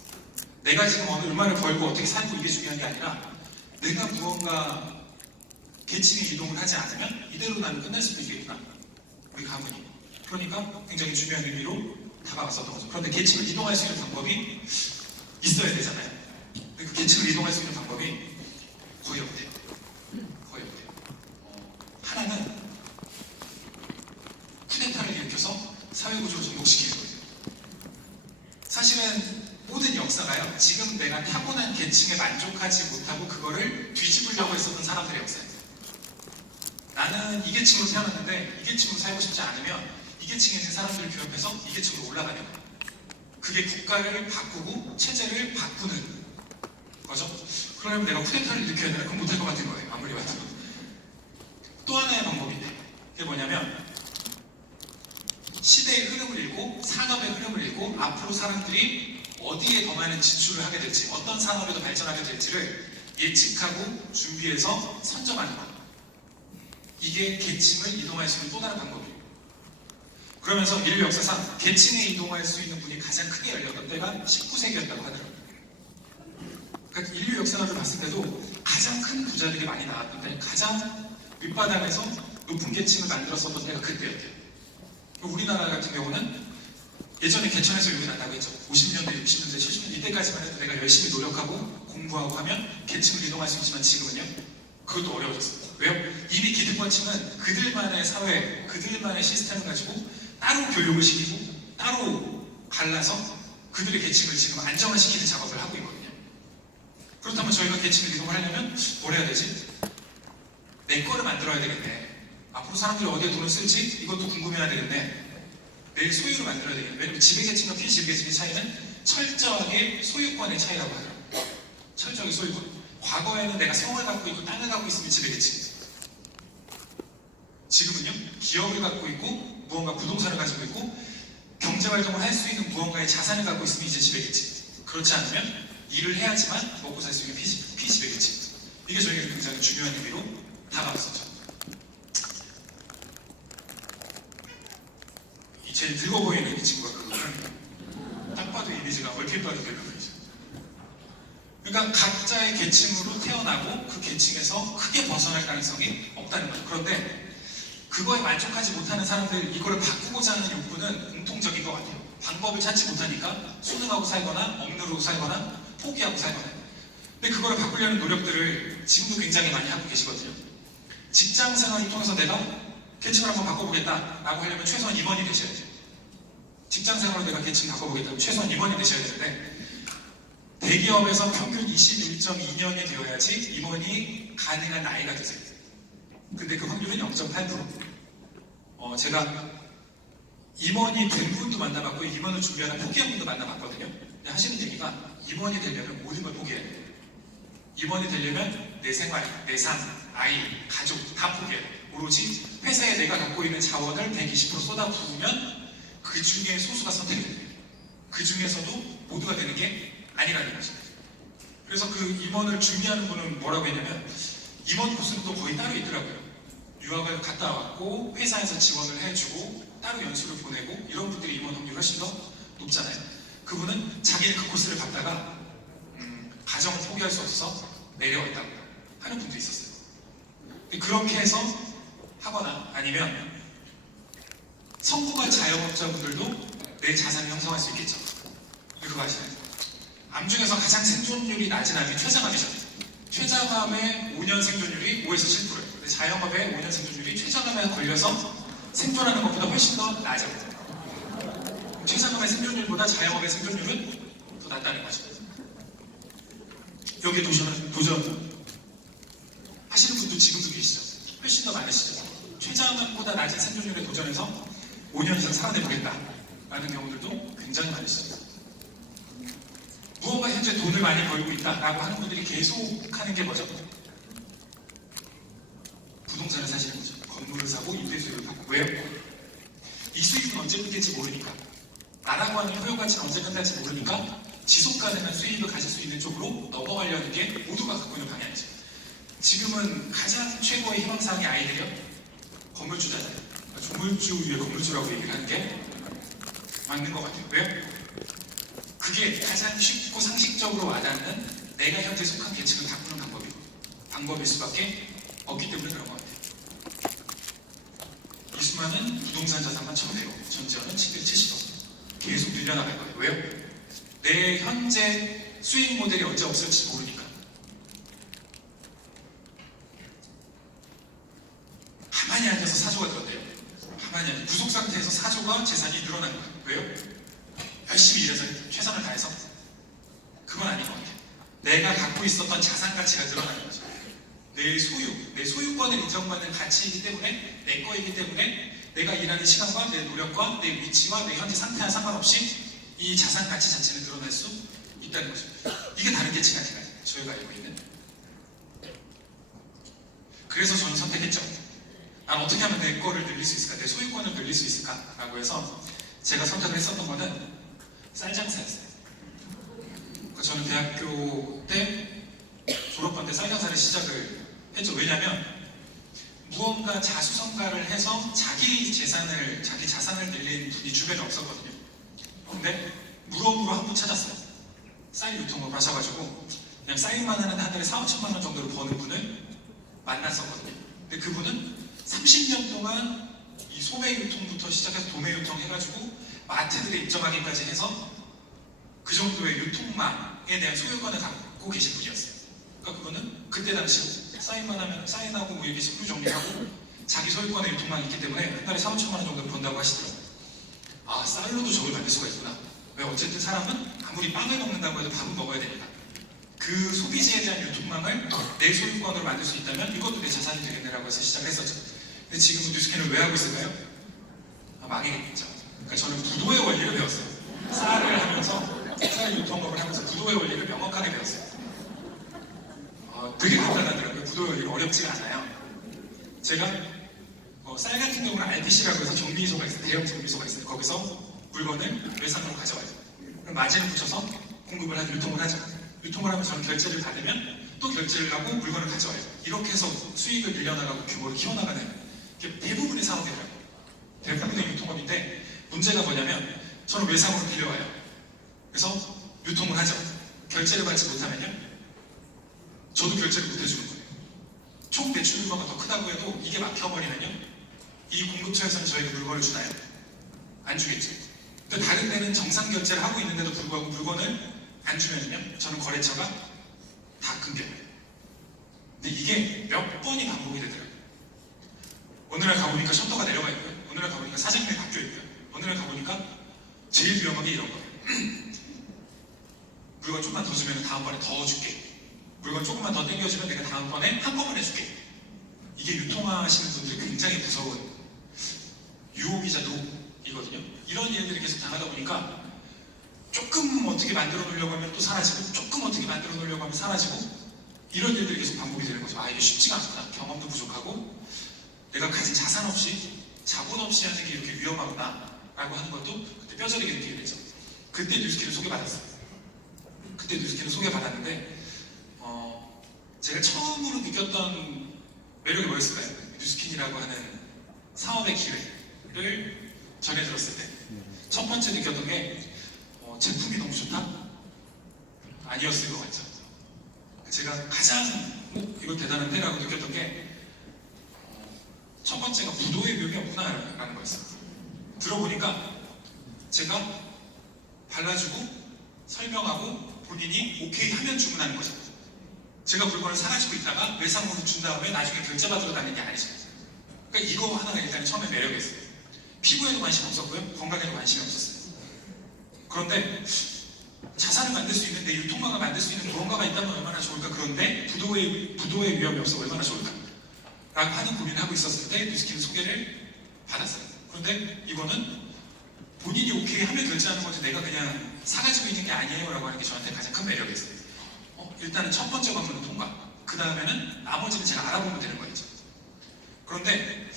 내가 지금 얼마를 벌고 어떻게 살고 이게 중요한 게 아니라 내가 무언가 계층에 이동을 하지 않으면 이대로 나는 끝날 수도 있겠구나. 우리 가문이. 그러니까 굉장히 중요한 의미로 다가왔었던 거죠. 그런데 계층을 이동할 수 있는 방법이 있어야 되잖아요. 근데 그 계층을 이동할 수 있는 방법이 거의 없대요. 거의 없대요. 하나는 쿠데타를 일으켜서 사회구조를 전복시키는 거예요. 사실은 모든 역사가요, 지금 내가 타고난 계층에 만족하지 못하고 그거를 뒤집으려고 했었던 사람들의 역사예요. 나는 이 계층으로 태어났는데 이 계층으로 살고 싶지 않으면 이 계층에 있는 사람들을 교합해서 이 계층으로 올라가는 거예요. 그게 국가를 바꾸고 체제를 바꾸는 거죠. 그러려면 내가 쿠데타를 일으켜야 되나? 그건 못할 것 같은 거예요. 아무리 봐도. 또 하나의 방법인데 그게 뭐냐면 시대의 흐름을 읽고 산업의 흐름을 읽고 앞으로 사람들이 어디에 더 많은 지출을 하게 될지 어떤 산업에 더 발전하게 될지를 예측하고 준비해서 선점하는 것. 이게 계층을 이동할 수 있는 또 다른 방법이에요. 그러면서 인류 역사상 계층에 이동할 수 있는 문이 가장 크게 열렸던 때가 19세기였다고 하더라고요. 그러니까 인류 역사를 봤을 때도 가장 큰 부자들이 많이 나왔던 때 가장 밑바닥에서 높은 계층을 만들었었던 때가 그때였대요. 우리나라 같은 경우는 예전에 개천에서 욕이 난다고 했죠. 50년대, 60년대, 70년대 이때까지만 해도 내가 열심히 노력하고 공부하고 하면 계층을 이동할 수 있지만 지금은요? 그것도 어려워졌어요. 왜요? 이미 기득권층은 그들만의 사회, 그들만의 시스템을 가지고 따로 교육을 시키고 따로 갈라서 그들의 계층을 지금 안정화시키는 작업을 하고 있거든요. 그렇다면 저희가 계층을 이동하려면 뭘 해야 되지? 내 거를 만들어야 되겠네. 앞으로 사람들이 어디에 돈을 쓸지 이것도 궁금해야 되겠네. 내 소유를 만들어야 되겠네. 왜냐면 지배계층과 피지배계층의 차이는 철저하게 소유권의 차이라고 하더라고요. 철저하게 소유권. 과거에는 내가 성을 갖고 있고 땅을 갖고 있으면 지배계층이에요. 지금은요, 기업을 갖고 있고 무언가 부동산을 가지고 있고 경제활동을 할 수 있는 무언가의 자산을 갖고 있으면 이제 지배계층. 그렇지 않으면 일을 해야지만 먹고 살 수 있는 피지배계층. 이게 저희에게 굉장히 중요한 의미로 다가왔었죠. 이 제일 늙어 보이는 이 친구가 그거는 딱 봐도 이미지가 얼핏 봐도 늙어 보이죠. 그러니까 각자의 계층으로 태어나고 그 계층에서 크게 벗어날 가능성이 없다는 거죠. 그런데 그거에 만족하지 못하는 사람들, 이거를 바꾸고자 하는 욕구는 공통적인 것 같아요. 방법을 찾지 못하니까 순응하고 살거나 억누르고 살거나 포기하고 살거나. 근데 그거를 바꾸려는 노력들을 지금도 굉장히 많이 하고 계시거든요. 직장 생활을 통해서 내가 계층을 한번 바꿔보겠다 라고 하려면 최소한 임원이 되셔야죠. 직장 생활로 내가 계층 바꿔보겠다면 최소한 임원이 되셔야 되는데 대기업에서 평균 21.2년이 되어야지 임원이 가능한 나이가 되세요. 근데 그 확률은 0.8%. 제가 임원이 된 분도 만나봤고 임원을 준비하는 포기한 분도 만나봤거든요. 근데 하시는 얘기가 임원이 되려면 모든 걸 포기해야 돼요. 임원이 되려면 내 생활, 내 삶, 아이, 가족 다 포기해야 돼요. 오로지 회사에 내가 갖고 있는 자원을 120% 쏟아부으면 그 중에 소수가 선택이 됩니다. 그 중에서도 모두가 되는 게 아니라는 거죠. 그래서 그 임원을 준비하는 분은 뭐라고 했냐면 임원 코스는 또 거의 따로 있더라고요. 유학을 갔다 왔고 회사에서 지원을 해주고 따로 연수를 보내고 이런 분들이 임원 확률이 훨씬 더 높잖아요. 그분은 자기는 그 코스를 갔다가 가정을 포기할 수 없어서 내려왔다고 하는 분도 있었어요. 근데 그렇게 해서 하거나 아니면 성공한 자영업자분들도 내 자산을 형성할 수 있겠죠. 근데 그거 아시나요? 암 중에서 가장 생존율이 낮은 암이 췌장암이죠. 췌장암의 5년 생존율이 5에서 7%예요. 근데 자영업의 5년 생존율이 췌장암에 걸려서 생존하는 것보다 훨씬 더 낮아요. 췌장암의 생존율보다 자영업의 생존율은 더 낮다는 거죠. 여기에 도전 하시는 분도 지금도 계시죠. 훨씬 더 많으시죠. 췌장암보다 낮은 생존율에 도전해서 5년 이상 살아내보겠다라는 경우들도 굉장히 많으시죠. 무언가 현재 돈을 많이 벌고 있다라고 하는 분들이 계속 하는 게 뭐죠? 부동산을 사시는 거죠. 건물을 사고 임대 수익을 받고. 왜요? 이 수익은 언제 끝날지 모르니까, 나라고 하는 효용가치는 언제 끝날지 모르니까 지속 가능한 수익을 가질 수 있는 쪽으로 넘어가려는 게 모두가 갖고 있는 방향이죠. 지금은 가장 최고의 희망사항이 아이들이요, 건물주잖아요. 조물주 위에 건물주라고 얘기를 하는 게 맞는 것 같아요. 왜요? 그게 가장 쉽고 상식적으로 와닿는 내가 현재 속한 계층을 바꾸는 방법일 수밖에 없기 때문에 그런 것 같아요. 이수만은 부동산 자산만 1,100억, 전지현은 770억. 계속 늘려나갈 거예요. 왜요? 내 현재 수익 모델이 언제 없을지 모르니까. 가만히 앉아서 사조가 들었대요. 가만히 앉아 구속 상태에서 사조가 재산이 늘어나는 거예요. 왜요? 열심히 일해서 최선을 다해서? 그건 아닌 것 같아요. 내가 갖고 있었던 자산 가치가 늘어나는 거죠. 내 소유권을 인정받는 가치이기 때문에, 내 거이기 때문에 내가 일하는 시간과 내 노력과 내 위치와 내 현재 상태와 상관없이 이 자산 가치 자체는 늘어날 수 있다는 거죠. 이게 다른 계층 아닌가요? 저희가 알고 있는. 그래서 저는 선택했죠. 난 어떻게 하면 내 거를 늘릴 수 있을까? 내 소유권을 늘릴 수 있을까? 라고 해서 제가 선택을 했었던 거는 쌀장사였어요. 저는 대학교 때 졸업반 때 쌀장사를 시작을 했죠. 왜냐면 무언가 자수성가를 해서 자기 자산을 늘린 분이 주변에 없었거든요. 근데 무덤으로 한 분 찾았어요. 쌀 유통을 하셔가지고 그냥 쌀만 하는데 한 달에 4,5천만 원 정도를 버는 분을 만났었거든요. 근데 그분은 30년 동안 이 소매 유통부터 시작해서 도매 유통 해가지고 마트들에 입점하기까지 해서 그 정도의 유통망에 대한 소유권을 갖고 계신 분이었어요. 그러니까 그거는 그때 당시 사인만 하면 사인하고 뭐 이렇게 식품 정리하고 자기 소유권의 유통망이 있기 때문에 한 달에 4,5천만 원 정도를 번다고 하시더라고요. 아, 쌀로도 저걸 만들 수가 있구나. 왜? 어쨌든 사람은 아무리 빵을 먹는다고 해도 밥은 먹어야 되니까. 그 소비재에 대한 유통망을 내 소유권으로 만들 수 있다면 이것도 내 자산이 되겠네라고 해서 시작을 했었죠. 근데 지금은 뉴스캔을 왜 하고 있을까요? 아, 망해겠죠. 그러니까 저는 부도의 원리를 배웠어요. 쌀을 하면서, 쌀 유통업을 하면서 부도의 원리를 명확하게 배웠어요. 되게 간단하더라고요. 부도의 원리가 어렵지가 않아요. 제가 쌀 같은 경우는 RPC라고 해서 정비소가 있어요. 대형 정비소가 있어요. 거기서 물건을 외상으로 가져와요. 그럼 마진을 붙여서 공급을 하죠. 유통을 하죠. 유통을 하면 저는 결제를 받으면 또 결제를 하고 물건을 가져와요. 이렇게 해서 수익을 늘려나가고 규모를 키워나가는 게 대부분의 사업이더라고요. 대부분의 유통업인데 문제가 뭐냐면 저는 외상으로 빌려와요. 그래서 유통을 하죠. 결제를 받지 못하면요, 저도 결제를 못 해주는 거예요. 총 매출 규모가 더 크다고 해도 이게 막혀버리면요, 이 공급처에서는 저에게 물건을 주나요? 안 주겠죠. 근데 다른 데는 정상 결제를 하고 있는데도 불구하고 물건을 안 주면요, 저는 거래처가 다 끊겨요. 근데 이게 몇 번이 반복이 되더라고요. 어느 날 가보니까 셔터가 내려가 있고요. 어느 날 가보니까 사장님이 바뀌어 있고요. 어느 날 가보니까 제일 위험한 게 이런 거예요. 물건 조금만 더 주면 다음번에 더 줄게. 물건 조금만 더 땡겨주면 내가 다음번에 한꺼번에 줄게. 이게 유통하시는 분들이 굉장히 무서운 유혹이자 노이거든요. 이런 일들이 계속 당하다 보니까 조금 어떻게 만들어 놓으려고 하면 또 사라지고, 조금 어떻게 만들어 놓으려고 하면 사라지고, 이런 일들이 계속 반복이 되는 거죠. 아, 이게 쉽지가 않구나. 경험도 부족하고 내가 가진 자산 없이, 자본 없이 하는 게 이렇게 위험하구나 라고 하는 것도 그때 뼈저리게 느끼게 되죠. 그때 뉴스킨을 소개받았어요. 그때 뉴스킨을 소개받았는데 제가 처음으로 느꼈던 매력이 뭐였을까요? 뉴스킨이라고 하는 사업의 기회를 전해 들었을 때 첫 번째 느꼈던 게 제품이 너무 좋다? 아니었을 것 같죠. 제가 가장 이거 대단한데? 라고 느꼈던 게 첫 번째가 부도의 묘미 없구나라는 거였어요. 들어보니까 제가 발라주고 설명하고 본인이 오케이 하면 주문하는 거죠. 제가 물건을 사가지고 있다가 외상으로 준 다음에 나중에 결제받으러 다니는 게 아니죠. 그러니까 이거 하나가 일단 처음에 매력이었어요. 피부에도 관심이 없었고요. 건강에도 관심이 없었어요. 그런데 자산을 만들 수 있는데 유통망을 만들 수 있는 무언가가 있다면 얼마나 좋을까. 그런데 부도의 위험이 없어 얼마나 좋을까 라고 하는 고민을 하고 있었을 때 뉴스킨 소개를 받았어요. 그런데 이거는 본인이 오케이 하면 결제하는 거지 내가 그냥 사가지고 있는 게 아니에요 라고 하는 게 저한테 가장 큰 매력이었어요. 일단은 첫 번째 관문은 통과. 그 다음에는 나머지는 제가 알아보면 되는 거였죠. 그런데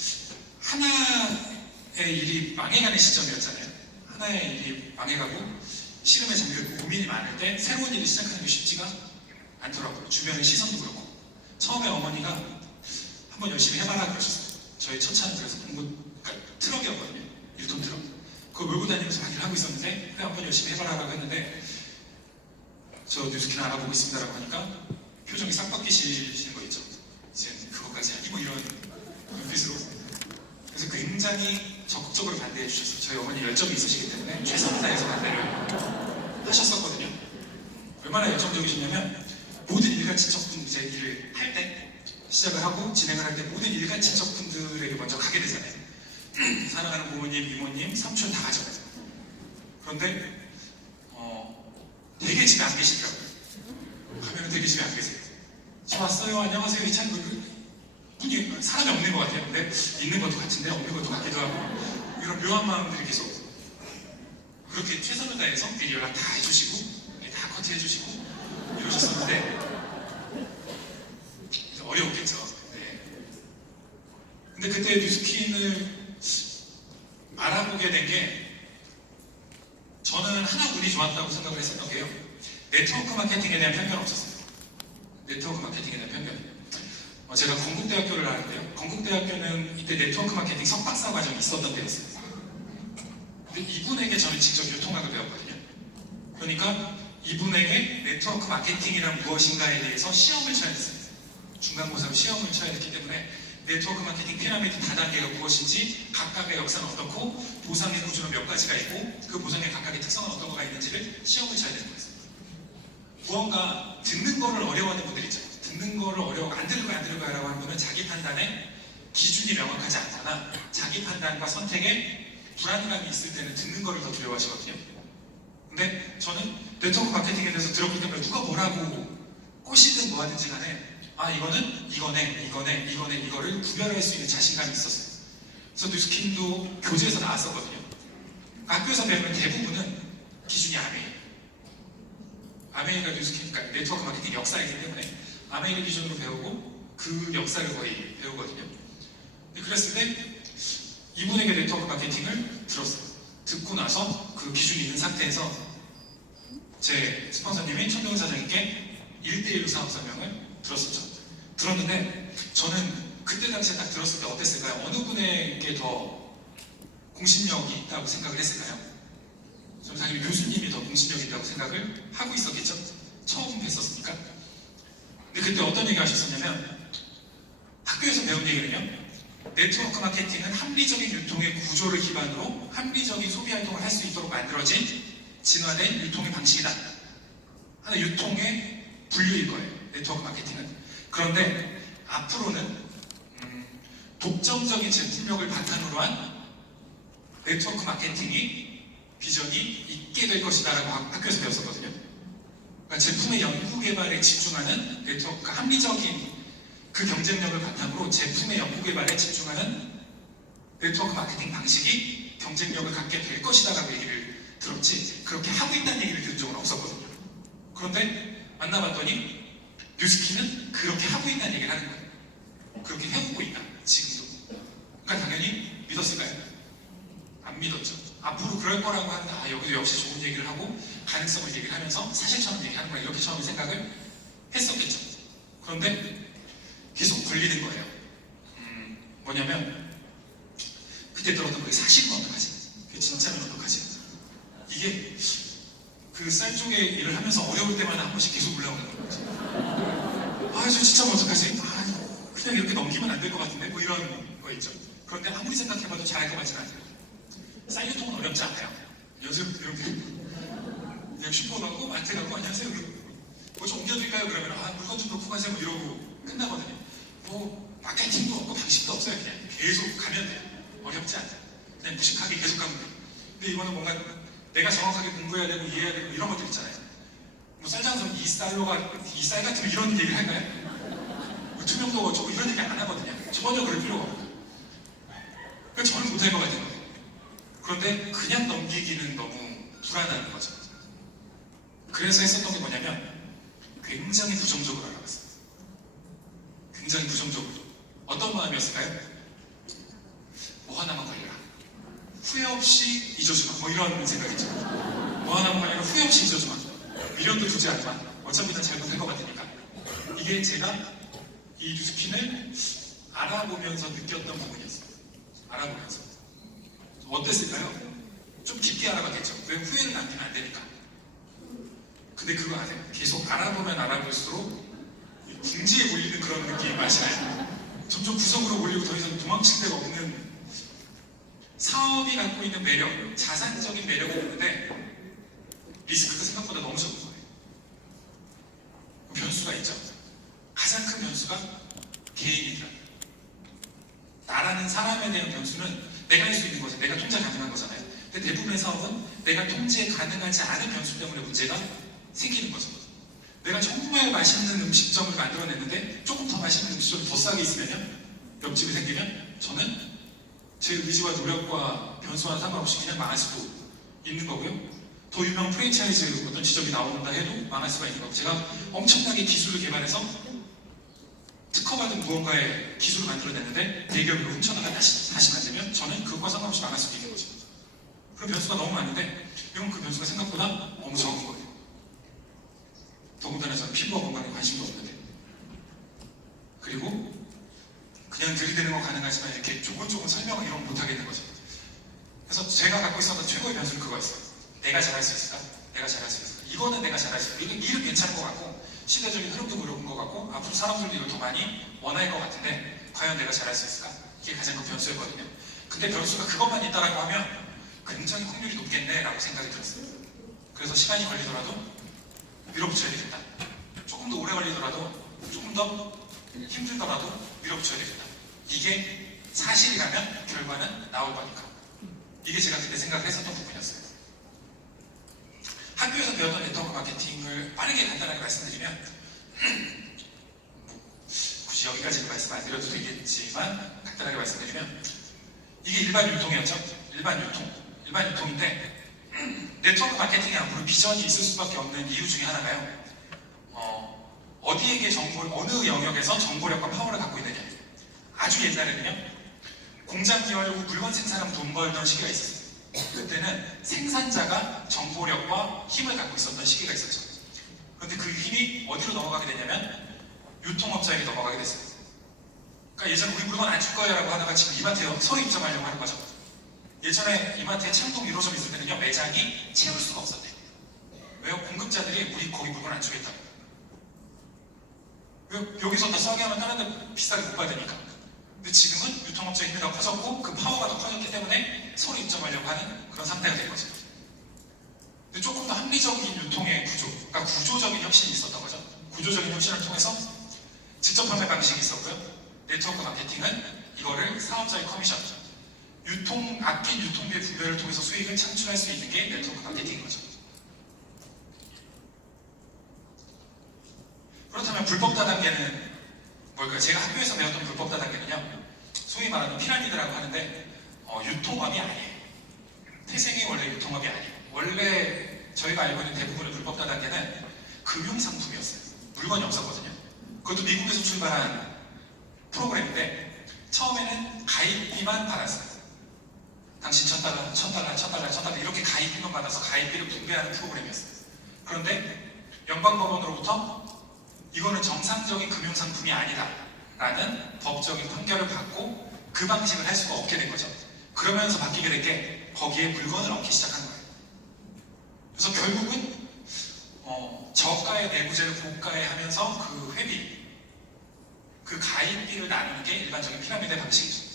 하나의 일이 망해가는 시점이었잖아요. 하나의 일이 망해가고 시름에 잠겨있고 고민이 많을 때 새로운 일을 시작하는 게 쉽지가 않더라고요. 주변의 시선도 그렇고. 처음에 어머니가 한번 열심히 해봐라 그러셨어요. 저희 첫 차는 그래서 그러니까 트럭이었거든요. 1톤 트럭. 그걸 몰고 다니면서 막 일을 하고 있었는데 그래 한번 열심히 해봐라라고 했는데 저 뉴스킨 알아보고 있습니다라고 하니까 표정이 싹 바뀌시는 거 있죠. 이제 그것까지 아니 뭐 이런 눈빛으로. 그래서 굉장히 적극적으로 반대해 주셨어요. 저희 어머니 열정이 있으시기 때문에 최선을 다해서 반대를 하셨었거든요. 얼마나 열정적이시냐면 모든 일가친척분 이제 일을 할 때 시작을 하고 진행을 할 때 모든 일가친척분들에게 먼저 가게 되잖아요. 사랑하는 부모님, 이모님, 삼촌 다 가져가요. 그런데 되게 집에 안 계시더라고요. 가면은 되게 집에 안 계세요. 저 왔어요. 안녕하세요. 이찬 분이 사람이 없는 것 같아요. 근데 있는 것도 같은데 없는 것도 같기도 하고 이런 묘한 마음들이 계속 그렇게 최선을 다해서 미리 연락 다 해주시고 다 커트해 주시고 이러셨었는데 어려웠겠죠. 네. 근데 그때 뉴스킨을 알아보게 된 게 저는 하나 운이 좋았다고 생각을 했었던 게요. 네트워크 마케팅에 대한 편견은 없었어요. 네트워크 마케팅에 대한 편견. 제가 건국대학교를 나왔는데요. 건국대학교는 이때 네트워크 마케팅 석박사 과정이 있었던 때였어요. 근데 이분에게 저는 직접 유통학을 배웠거든요. 그러니까 이분에게 네트워크 마케팅이란 무엇인가에 대해서 시험을 쳐야 됐어요. 중간고사로 시험을 쳐야 됐기 때문에 네트워크 마케팅 피라미드 다단계가 무엇인지 각각의 역사는 어떻고 보상의 구조는 몇 가지가 있고 그 보상의 각각의 특성은 어떤 거가 있는지를 시험을 쳐야 되는 거예요. 무언가 듣는 거를 어려워하는 분들 있죠. 듣는 거를 안 들을 거야 라고 하는 분은 자기 판단에 기준이 명확하지 않거나 자기 판단과 선택에 불안감이 있을 때는 듣는 거를 더 두려워하시거든요. 근데 저는 네트워크 마케팅에 대해서 들었기 때문에 누가 뭐라고 꼬시든 뭐하든지 간에 이거는 이거를 구별할 수 있는 자신감이 있었어요. 그래서 뉴스킨도 교재에서 나왔었거든요. 학교에서 배우는 대부분은 기준이 아메이. 아메이가 뉴스킨, 그러니까 네트워크 마케팅 역사이기 때문에 아메이를 기준으로 배우고 그 역사를 거의 배우거든요. 그랬을 때 이분에게 네트워크 마케팅을 들었어요. 듣고 나서 그 기준이 있는 상태에서 제 스폰서님이 천병 사장님께 1대1로 사업 설명을 들었었죠. 들었는데 저는 그때 당시에 딱 들었을 때 어땠을까요? 어느 분에게 더 공신력이 있다고 생각을 했을까요? 좀 당연히 교수님이 더 공신력이 있다고 생각을 하고 있었겠죠? 처음 뵀었으니까. 근데 그때 어떤 얘기 하셨었냐면 학교에서 배운 얘기는요, 네트워크 마케팅은 합리적인 유통의 구조를 기반으로 합리적인 소비 활동을 할 수 있도록 만들어진 진화된 유통의 방식이다 하는 유통의 분류일 거예요. 네트워크 마케팅은. 그런데 앞으로는 독점적인 제품력을 바탕으로 한 네트워크 마케팅이 비전이 있게 될 것이다 라고 학교에서 배웠었거든요. 그러니까 제품의 연구 개발에 집중하는 네트워크, 합리적인 그 경쟁력을 바탕으로 제품의 연구 개발에 집중하는 네트워크 마케팅 방식이 경쟁력을 갖게 될 것이다 라고 얘기를 들었지, 그렇게 하고 있다는 얘기를 들은 적은 없었거든요. 그런데 만나봤더니 뉴스킨은 그렇게 하고 있다는 얘기를 하는 거예요. 그렇게 해오고 있다, 지금도. 그러니까 당연히 믿었을까요? 안 믿었죠. 앞으로 그럴 거라고 하는데 여기도 역시 좋은 얘기를 하고 가능성을 얘기를 하면서 사실처럼 얘기하는 거야, 이렇게 처음에 생각을 했었겠죠. 그런데 계속 걸리는 거예요. 뭐냐면 그때 들었던 그게 사실은 어떡하지? 그게 진짜는 어떡하지? 이게 그 쌀쪽에 일을 하면서 어려울 때마다 한 번씩 계속 올라오는 거죠. 저 진짜 어떡하지? 그냥 이렇게 넘기면 안 될 것 같은데? 뭐 이런 거 거 있죠. 그런데 아무리 생각해봐도 잘할 것 같지는 않아요. 쌀유통은 어렵지 않아요. 요즘 이렇게 그냥 슈퍼 가고 마트 가고 안녕하세요. 뭐 좀 옮겨드릴까요? 그러면 물건 좀 놓고 가세요. 뭐 이러고 끝나거든요. 뭐 마케팅도 없고 방식도 없어요. 그냥 계속 가면 돼요. 어렵지 않아요. 그냥 무식하게 계속 가면 돼요. 근데 이거는 뭔가 내가 정확하게 공부해야 되고 이해해야 되고 이런 것들 있잖아요. 뭐 쌀장성 이 쌀 같으면 이런 얘기를 할까요? 뭐 투명도가 어쩌고 이런 얘기 안 하거든요. 전혀 그럴 필요가 없어요. 그러니까 저는 못할 것 같은 거예요. 그런데 그냥 넘기기는 너무 불안한 거죠. 그래서 했었던 게 뭐냐면 굉장히 부정적으로 알아봤어요. 굉장히 부정적으로. 어떤 마음이었을까요? 뭐 하나만 걸려라. 후회 없이 잊어주마. 뭐 이런 생각이죠. 뭐 하나만 걸려라. 후회 없이 잊어주마. 미련도 두지 않지만 어차피 난 잘못할 것 같으니까. 이게 제가 이 뉴스핀을 알아보면서 느꼈던 부분이었어요. 알아보면서. 어땠을까요? 좀 깊게 알아봤겠죠. 왜 후회를 남기면 안 되니까. 근데 그거 아세요? 계속 알아보면 알아볼수록 궁지에 몰리는 그런 느낌이 아시나요? 점점 구석으로 몰리고 더 이상 도망칠 데가 없는 사업이 갖고 있는 매력, 자산적인 매력이 있는데 리스크가 생각보다 너무 적은 거예요. 변수가 있죠. 가장 큰 변수가 개인이더라고요. 나라는 사람에 대한 변수는 내가 할 수 있는 거죠. 내가 통제 가능한 거잖아요. 근데 대부분의 사업은 내가 통제 가능하지 않은 변수 때문에 문제가 생기는 거죠. 내가 정말 맛있는 음식점을 만들어냈는데 조금 더 맛있는 음식점이 더 싸게 있으면요, 옆집이 생기면 저는 제 의지와 노력과 변수와는 상관없이 그냥 망할 수도 있는 거고요. 더 유명한 프랜차이즈 어떤 지점이 나온다 해도 망할 수가 있는 거고, 제가 엄청나게 기술을 개발해서 특허받은 무언가의 기술을 만들어냈는데 대기업으로 훔쳐나가 다시 만들면 저는 그것과 상관없이 망할 수도 있는 거죠. 그런 변수가 너무 많은데 이건 그 변수가 생각보다 너무 적은 거예요. 더군다나 저는 피부와 건강에 관심도 없는데, 그리고 그냥 들이대는 건 가능하지만 이렇게 조곤조곤 설명을 이런 건 못하겠는 거죠. 그래서 제가 갖고 있었던 최고의 변수는 그거였어요. 내가 잘할 수 있을까? 내가 잘할 수 있을까? 이거는 내가 잘할 수 있을까? 이건 일은 괜찮은 것 같고 시대적인 흐름도 그런 것 같고 앞으로 사람들도 이걸 더 많이 원할 것 같은데 과연 내가 잘할 수 있을까? 이게 가장 큰 변수였거든요. 근데 변수가 그것만 있다라고 하면 굉장히 확률이 높겠네 라고 생각이 들었어요. 그래서 시간이 걸리더라도 밀어붙여야 되겠다. 조금 더 오래 걸리더라도, 조금 더 힘들더라도 밀어붙여야 되겠다. 이게 사실이라면 결과는 나올 거니까. 이게 제가 그때 생각을 했었던 부분이었어요. 학교에서 배웠던 네트워크 마케팅을 빠르게 간단하게 말씀드리면, 굳이 여기까지는 말씀 안 드려도 되겠지만 간단하게 말씀드리면, 이게 일반 유통이었죠. 일반 유통인데 네트워크 마케팅이 앞으로 비전이 있을 수밖에 없는 이유 중에 하나가요. 어디에게 어느 영역에서 정보력과 파워를 갖고 있느냐. 아주 옛날에는요, 공장 열고 물건 생산하면 돈 벌던 시기가 있었어요. 그때는 생산자가 정보력과 힘을 갖고 있었던 시기가 있었죠. 그런데 그 힘이 어디로 넘어가게 되냐면 유통업자에게 넘어가게 됐어요. 그러니까 예전에 우리 물건 안 줄 거야 라고 하다가 지금 이마트에 서로 입점하려고 하는 거죠. 예전에 이마트에 창동 1호점 있을 때는요, 매장이 채울 수가 없었대요. 왜요? 공급자들이 우리 거기 물건 안 주겠다고. 왜요? 여기서 더 싸게 하면 다른 데 비싸게 못 받으니까. 근데 지금은 유통업체의 힘이 더 커졌고 그 파워가 더 커졌기 때문에 서로 입점하려고 하는 그런 상태가 된 거죠. 근데 조금 더 합리적인 유통의 구조, 그러니까 구조적인 혁신이 있었던 거죠. 구조적인 혁신을 통해서 직접 판매 방식이 있었고요. 네트워크 마케팅은 이거를 사업자의 커미션, 아낀 유통비의 분배를 통해서 수익을 창출할 수 있는 게 네트워크 마케팅인 거죠. 그렇다면 불법 다단계는 뭘까요? 제가 학교에서 배웠던 불법 다단계는요, 소위 말하는 피라미드라고 하는데 유통업이 아니에요. 태생이 원래 유통업이 아니에요. 원래 저희가 알고 있는 대부분의 불법 다단계는 금융상품이었어요. 물건이 없었거든요. 그것도 미국에서 출발한 프로그램인데 처음에는 가입비만 받았어요. 당신 $1,000 이렇게 가입비만 받아서 가입비를 분배하는 프로그램이었어요. 그런데 연방법원으로부터 이거는 정상적인 금융상품이 아니다 라는 법적인 판결을 받고 그 방식을 할 수가 없게 된 거죠. 그러면서 바뀌게 된 게 거기에 물건을 얻기 시작한 거예요. 그래서 결국은 저가의 내구재를 고가에 하면서 그 회비, 그 가입비를 나누는 게 일반적인 피라미드의 방식이죠.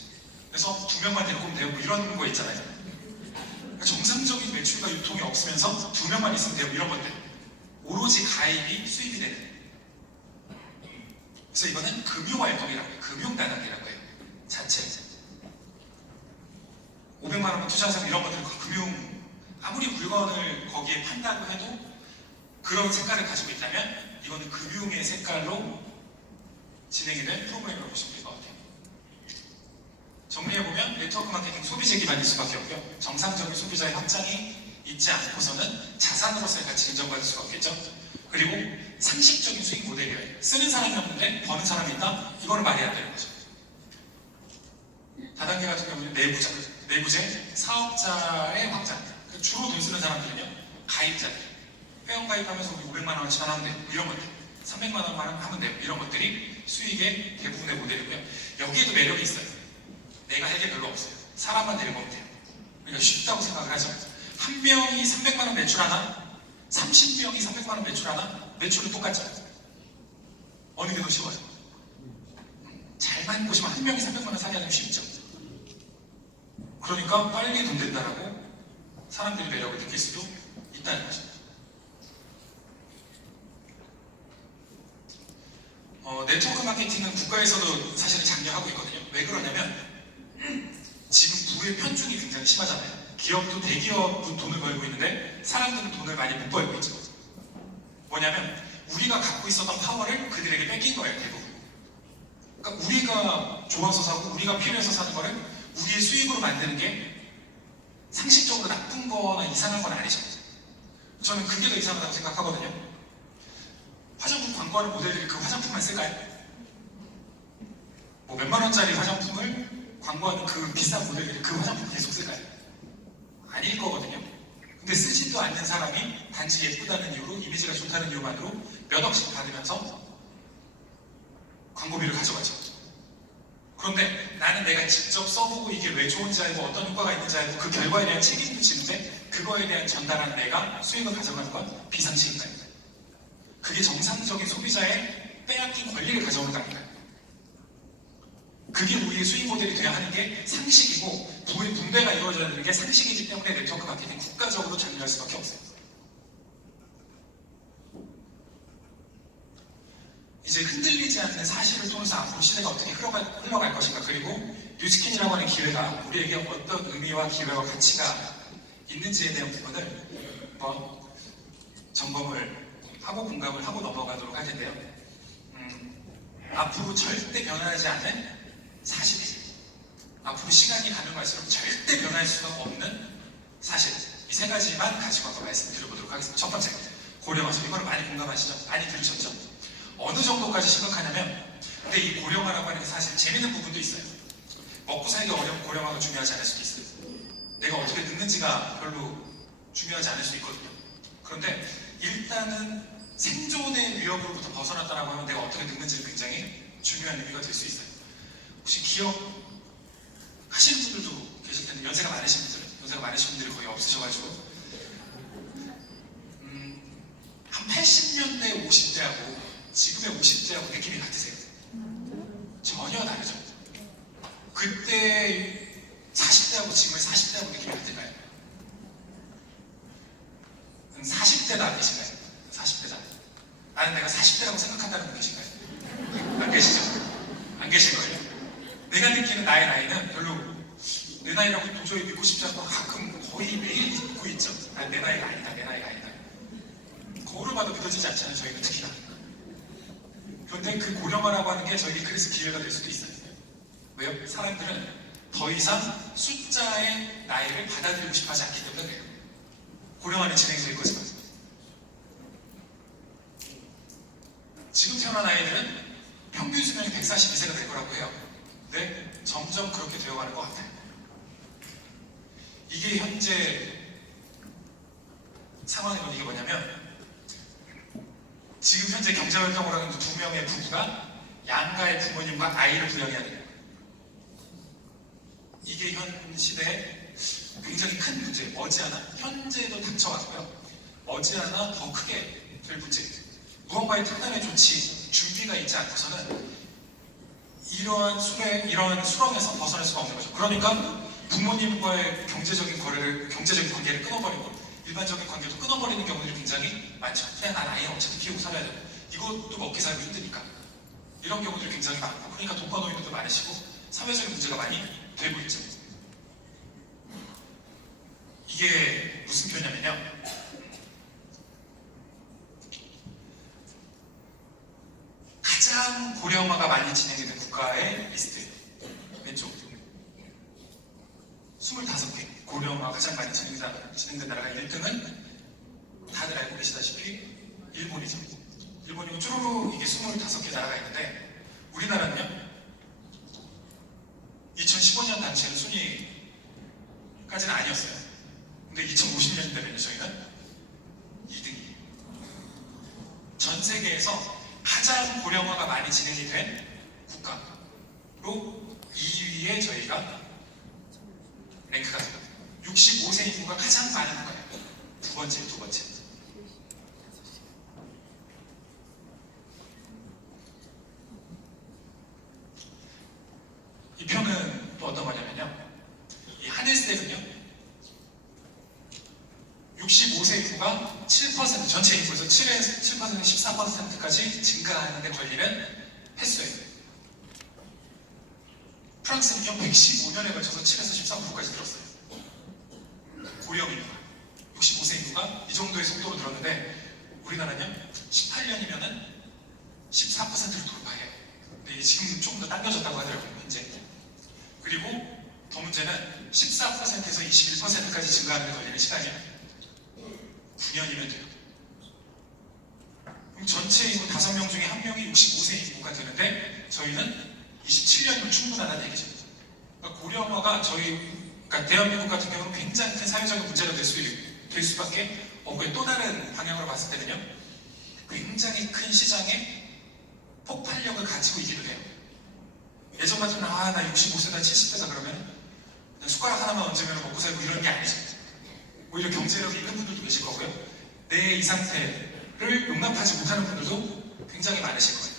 그래서 2명만 데리고 오면 돼요. 뭐 이런 거 있잖아요. 그러니까 정상적인 매출과 유통이 없으면서 2명만 있으면 돼요. 이런 건데 오로지 가입이 수입이 되는. 그래서 이거는 금융활동이라고 해요. 금융다단계라고 해요. 자체. 500만 원만 투자하자면 이런 것들은 금융, 아무리 물건을 거기에 판다고 해도 그런 색깔을 가지고 있다면 이거는 금융의 색깔로 진행이 된 프로그램이라고 보시면 될 것 같아요. 정리해보면 네트워크 마케팅 소비재 기반일 수밖에 없고요. 정상적인 소비자의 확장이 있지 않고서는 자산으로서의 가치 인정받을 수가 없겠죠. 그리고 상식적인 수익 모델이에요. 쓰는 사람이 없는데 버는 사람이 있다? 이거는 말이 안 되는 거죠. 다단계 같은 경우는 내부재, 사업자의 확장. 주로 돈 쓰는 사람들은요, 가입자들. 회원 가입하면서 우리 500만 원어치만 하면 돼요. 이런 것들. 300만 원만 하면 돼요. 이런 것들이 수익의 대부분의 모델이고요. 여기에도 매력이 있어요. 내가 할 게 별로 없어요. 사람만 데리고 오면 돼요. 그러니까 쉽다고 생각을 하죠. 한 명이 300만 원 매출하나? 30명이 300만 원 매출하나? 매출은 똑같죠. 어느 게 더 쉬워요? 잘만 보시면 한 명이 300만 원 사기 하면 쉽죠. 그러니까 빨리 돈 된다라고 사람들이 매력을 느낄 수도 있다는 거죠. 네트워크 마케팅은 국가에서도 사실은 장려하고 있거든요. 왜 그러냐면 지금 부의 편중이 굉장히 심하잖아요. 기업도 대기업도 돈을 벌고 있는데 사람들은 돈을 많이 못 벌고 있죠. 뭐냐면 우리가 갖고 있었던 파워를 그들에게 뺏긴 거예요, 대부분. 그러니까 우리가 좋아서 사고 우리가 필요해서 사는 거를 우리의 수익으로 만드는 게 상식적으로 나쁜 거나 이상한 건 아니죠. 저는 그게 더 이상하다고 생각하거든요. 화장품 광고하는 모델들이 그 화장품만 쓸까요? 뭐 몇만 원짜리 화장품을 광고하는 그 비싼 모델들이 그 화장품 계속 쓸까요? 아닐 거거든요. 근데 쓰지도 않는 사람이 단지 예쁘다는 이유로, 이미지가 좋다는 이유만으로 몇 억씩 받으면서 광고비를 가져가죠. 그런데 나는 내가 직접 써보고 이게 왜 좋은지 알고 어떤 효과가 있는지 알고 그 결과에 대한 책임도 지는데 그거에 대한 전달한 내가 수익을 가져가는 건 비상식인가요? 그게 정상적인 소비자의 빼앗긴 권리를 가져오는 거 아닌가요? 그게 우리의 수익 모델이 돼야 하는 게 상식이고 부의 분배가 이루어져야 되는 게 상식이기 때문에 네트워크 마케팅 국가적으로 장려할 수밖에 없어요. 이제 흔들리지 않는 사실을 통해서 앞으로 시대가 어떻게 흘러갈 것인가, 그리고 뉴스킨이라고 하는 기회가 우리에게 어떤 의미와 기회와 가치가 있는지에 대한 부분을 한번 점검을 하고 공감을 하고 넘어가도록 할 텐데요. 앞으로 절대 변하지 않는 사실, 앞으로 시간이 가면 갈수록 절대 변할 수가 없는 사실, 이 세 가지만 가지고 한번 말씀드려보도록 하겠습니다. 첫 번째, 고령화죠. 이거는 많이 공감하시죠? 많이 들으셨죠? 어느 정도까지 심각하냐면, 근데 이 고령화라고 하는 게 사실 재밌는 부분도 있어요. 먹고 살기 어려운 고령화가 중요하지 않을 수도 있어요. 내가 어떻게 늙는지가 별로 중요하지 않을 수도 있거든요. 그런데 일단은 생존의 위협으로부터 벗어났다라고 하면 내가 어떻게 늙는지는 굉장히 중요한 의미가 될 수 있어요. 혹시 기억 하시는 분들도 계실 텐데, 연세가 많으신 분들이 거의 없으셔가지고 한 80년대 50대하고 지금의 50대하고 느낌이 같으세요? 전혀 다르죠. 그때 40대하고 지금의 40대하고 느낌이 같을까요? 40대다 안 계신가요? 40대다. 나는 내가 40대라고 생각한다는 분 계신가요? 안 계시죠? 안 계실 거예요. 내가 느끼는 나의 나이는 별로 내 나이라고 도저히 믿고 싶지 않고 가끔 거의 매일 믿고 있죠. 내 나이가 아니다, 내 나이가 아니다. 거울을 봐도 믿어지지 않잖아요, 저희는 특히나. 그런데 그 고령화라고 하는 게 저에게 그래서 기회가 될 수도 있어요. 왜요? 사람들은 더 이상 숫자의 나이를 받아들이고 싶어 하지 않기 때문에 그래요. 고령화는 진행될 거지만. 지금 태어난 아이들은 평균 수명이 142세가 될 거라고 해요. 근데 점점 그렇게 되어가는 것 같아요. 이게 현재 상황의 논의가 뭐냐면, 지금 현재 경제활동을 하는 두 명의 부부가 양가의 부모님과 아이를 부양해야 돼요. 이게 현 시대에 굉장히 큰 문제, 머지않아 현재도 닥쳐왔고요. 머지않아 더 크게 될 문제. 무언가의 특단의 조치, 준비가 있지 않고서는 이런 수렁에서 벗어날 수가 없는 거죠. 그러니까 부모님과의 경제적인 관계를 끊어버리고 일반적인 관계도 끊어버리는 경우들이 굉장히 많죠. 그냥 난 아이 어차피 키우고 살아야 되고 이것도 먹기 살기 힘드니까 이런 경우들이 굉장히 많고 그러니까 독거노인들도 많으시고 사회적인 문제가 많이 되고 있죠. 이게 무슨 표냐면요. 가장 고령화가 많이 진행되는 국가의 리스트예요. 왼쪽 25개 고령화가 가장 많이 진행된 나라가 1등은 다들 알고 계시다시피 일본이죠. 일본이고 쭈루루 이게 25개 나라가 있는데 우리나라는요 2015년 당시에는 순위까지는 아니었어요. 근데 2050년 되면요 저희는 2등이에요. 전 세계에서 가장 고령화가 많이 진행이 된 국가로 2위에 저희가 랭크가 됩니다. 65세 인구가 가장 많은 국가예요. 두 번째. 이 표는 또 어떤 거냐면요. 이 하늘색은요. 65세 인구가 7% 전체 인구에서 7% 14%까지 증가하는 데 걸리는 횟수예요. 프랑스는요 115년에 걸쳐서 7에서 13%까지 늘었어요. 고령 인구가 65세 인구가 이 정도의 속도로 늘었는데 우리나라는요 18년이면은 14%를 돌파해요. 근데 지금 조금 더 당겨졌다고 하더라고요 현재. 그리고 더 문제는 14%에서 21%까지 증가하는 데 걸리는 시간이 9년이면 돼요. 그럼 전체 인구 5명 중에 1명이 65세 인구가 되는데 저희는 27년이면 충분하다는 얘기죠. 그러니까 고령화가 그러니까 대한민국 같은 경우는 굉장히 큰 사회적인 문제가 될 수밖에 없고요. 또 다른 방향으로 봤을 때는요. 굉장히 큰 시장에 폭발력을 가지고 있기도 해요. 예전 같으면 나 65세다 70세다 그러면 그냥 숟가락 하나만 얹으면 먹고 살고 이런 게 아니죠. 오히려 경제력이 있는 분들도 계실 거고요. 내 이 상태를 용납하지 못하는 분들도 굉장히 많으실 거예요.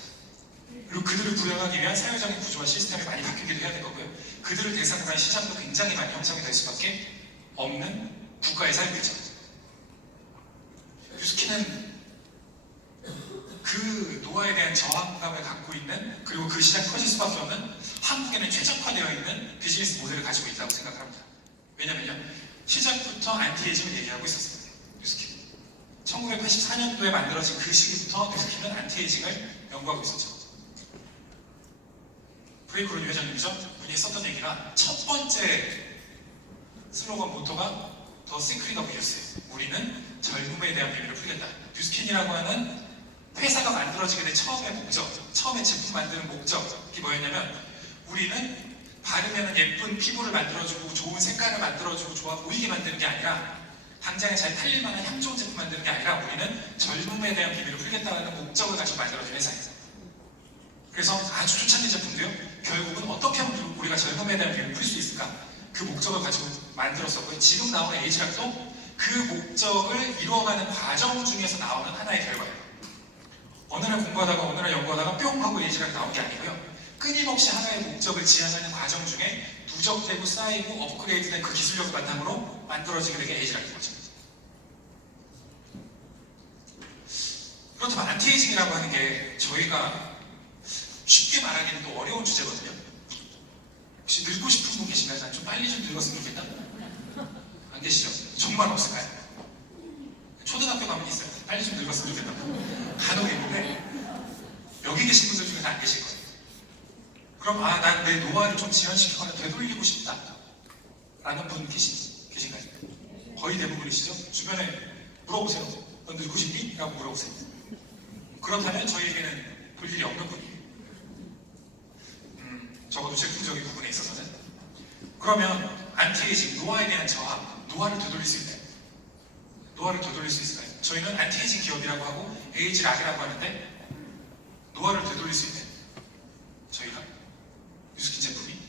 그리고 그들을 구현하기 위한 사회적인 구조와 시스템이 많이 바뀌기도 해야 될 거고요. 그들을 대상으로 한 시장도 굉장히 많이 형성이 될 수밖에 없는 국가에 살고 있죠. 유스키는 그 노화에 대한 저항감을 갖고 있는 그리고 그 시장이 커질 수밖에 없는 한국에는 최적화되어 있는 비즈니스 모델을 가지고 있다고 생각합니다. 왜냐면요. 시작부터 안티에이징을 얘기하고 있었습니다. 뉴스키는 1984년도에 만들어진 그 시기부터 뉴스키는 안티에이징을 연구하고 있었죠. 브레이크로니 회장님이죠. 분이 했었던 얘기가 첫 번째 슬로건 모토가 더 시크릿 오브 유스예요. 우리는 젊음에 대한 비밀을 풀겠다. 뉴스킨이라고 하는 회사가 만들어지게 된 처음의 목적, 처음에 제품 만드는 목적이 뭐였냐면 우리는 바르면 예쁜 피부를 만들어주고 좋은 색깔을 만들어주고 좋아 보이게 만드는 게 아니라 당장에 잘 팔릴 만한 향 좋은 제품 만드는 게 아니라 우리는 젊음에 대한 비밀을 풀겠다는 목적을 가지고 만들어진 회사예요. 그래서 아주 초창기 제품도요 결국은 어떻게 하면 우리가 젊음에 대한 비밀을 풀 수 있을까 그 목적을 가지고 만들었었고요. 지금 나오는 에이지락도 그 목적을 이루어가는 과정 중에서 나오는 하나의 결과예요. 어느 날 공부하다가 어느 날 연구하다가 뿅 하고 에이지락이 나온 게 아니고요. 끊임없이 하나의 목적을 지향하는 과정 중에 누적되고 쌓이고 업그레이드된 그 기술력을 바탕으로 만들어지게 되게 에이지락인 거죠. 그렇다면 안티에이징이라고 하는 게 저희가 쉽게 말하기는 또 어려운 주제거든요. 혹시 늙고 싶은 분 계신가요? 난 좀 빨리 좀 늙었으면 좋겠다? 안 계시죠? 정말 없을까요? 초등학교 가면 있어요. 빨리 좀 늙었으면 좋겠다. 간혹 있는데 여기 계신 분들 중에는 안 계실 거예요. 그럼 난 내 노화를 좀 지연시키거나 되돌리고 싶다 라는 분 계신가요? 거의 대부분이시죠? 주변에 물어보세요. 너 늙고 싶니? 라고 물어보세요. 그렇다면 저희에게는 볼 일이 없는 분이에요. 적어도 제품적인 부분에 있어서는. 그러면 안티에이징, 노화에 대한 저항, 노화를 되돌릴 수 있나요? 노화를 되돌릴 수 있을까요? 저희는 안티에이징 기업이라고 하고 에이지락이라고 하는데 노화를 되돌릴 수 있나요? 저희가 뉴스킨 제품이,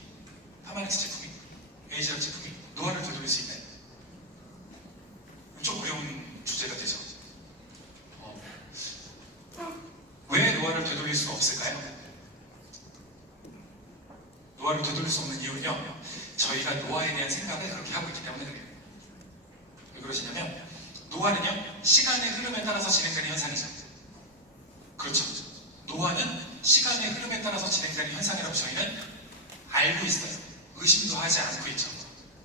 파마렉스 제품이, 에이지락 제품이 노화를 되돌릴 수 있나요? 좀 어려운 주제가 되죠. 왜 노화를 되돌릴 수가 없을까요? 노화를 되돌릴 수 없는 이유는요, 저희가 노화에 대한 생각을 그렇게 하고 있기 때문에 그래요. 왜 그러시냐면, 노화는요, 시간의 흐름에 따라서 진행되는 현상이죠. 그렇죠. 노화는 시간의 흐름에 따라서 진행되는 현상이라고 저희는 알고 있어요. 의심도 하지 않고 있죠.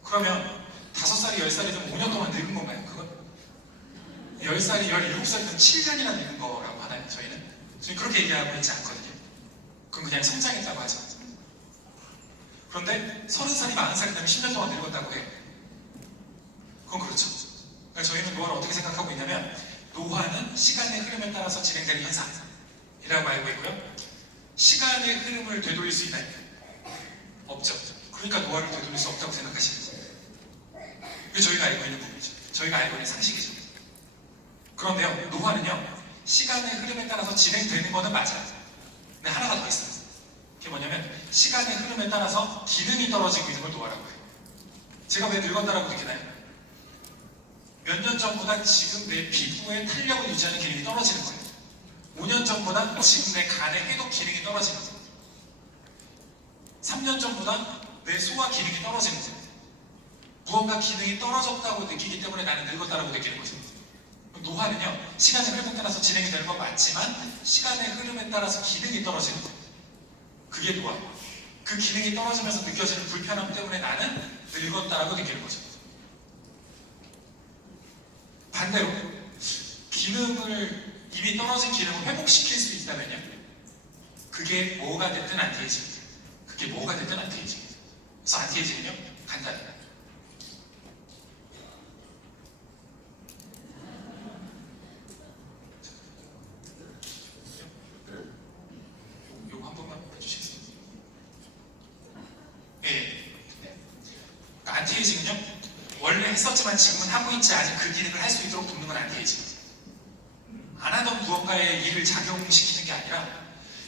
그러면 5살이 10살이든 5년 동안 늙은 건가요? 그건 10살이 17살이든 7년이나 늙은 거라고 하나요? 저희는 그렇게 얘기하고 있지 않거든요. 그건 그냥 성장했다고 하죠. 그런데 30살이 40살이 되면 10년 동안 늙었다고 해요. 그건 그렇죠. 그러니까 저희는 노화를 어떻게 생각하고 있냐면, 노화는 시간의 흐름에 따라서 진행되는 현상이라고 알고 있고요. 시간의 흐름을 되돌릴 수 있나요? 없죠. 그러니까 노화를 되돌릴 수 없다고 생각하시는 거예요. 이게 저희가 알고 있는 부분이죠. 저희가 알고 있는 상식이죠. 그런데요, 노화는요, 시간의 흐름에 따라서 진행되는 거는 맞아요. 근데 하나가 더 있어요. 그게 뭐냐면, 시간의 흐름에 따라서 기능이 떨어지고 있는 걸 노화라고 해요. 제가 왜 늙었다라고 느끼나요? 몇 년 전보다 지금 내 피부의 탄력을 유지하는 기능이 떨어지는 거예요. 5년 전보다 지금 내 간의 해독 기능이 떨어지는 거예요. 3년 전보다 내 소화 기능이 떨어지는 거예요. 무언가 기능이 떨어졌다고 느끼기 때문에 나는 늙었다라고 느끼는 거죠. 노화는요, 시간의 흐름에 따라서 진행이 되는 건 맞지만 시간의 흐름에 따라서 기능이 떨어지는 거예요. 그게 노화. 그 기능이 떨어지면서 느껴지는 불편함 때문에 나는 늙었다라고 느끼는 거죠. 반대로 기능을, 이미 떨어진 기능을 회복시킬 수 있다면요, 그게 뭐가 됐든 안티에이징입니다. 그게 뭐가 됐든 안티에이징입니다. 그래서 안티에이징은요, 간단해요. 요거 한 번만 해주시겠어요? 예. 그러니까 안티에이징은요, 원래 했었지만 지금은 하고 있지 않은 그 기능을 할 수 있도록 돕는 건 안티에이징. 안 하던 무언가의 일을 작용시키는 게 아니라,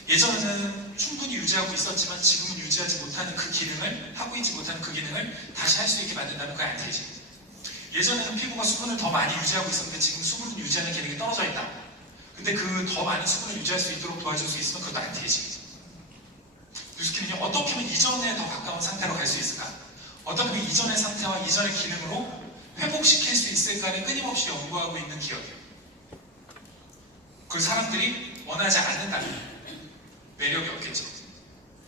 예전에는 충분히 유지하고 있었지만 지금은 유지하지 못하는 그 기능을, 하고 있지 못하는 그 기능을 다시 할 수 있게 만든다는 그게 안티에이징. 예전에는 피부가 수분을 더 많이 유지하고 있었는데 지금 수분을 유지하는 기능이 떨어져 있다. 근데 그 더 많은 수분을 유지할 수 있도록 도와줄 수 있으면 그것도 안티에이징이죠. 뉴스킨은요, 어떻게 하면 이전에 더 가까운 상태로 갈 수 있을까? 어떻게 하면 이전의 상태와 이전의 기능으로 회복시킬 수 있을까를 끊임없이 연구하고 있는 기업이에요. 그걸 사람들이 원하지 않는다면 매력이 없겠죠.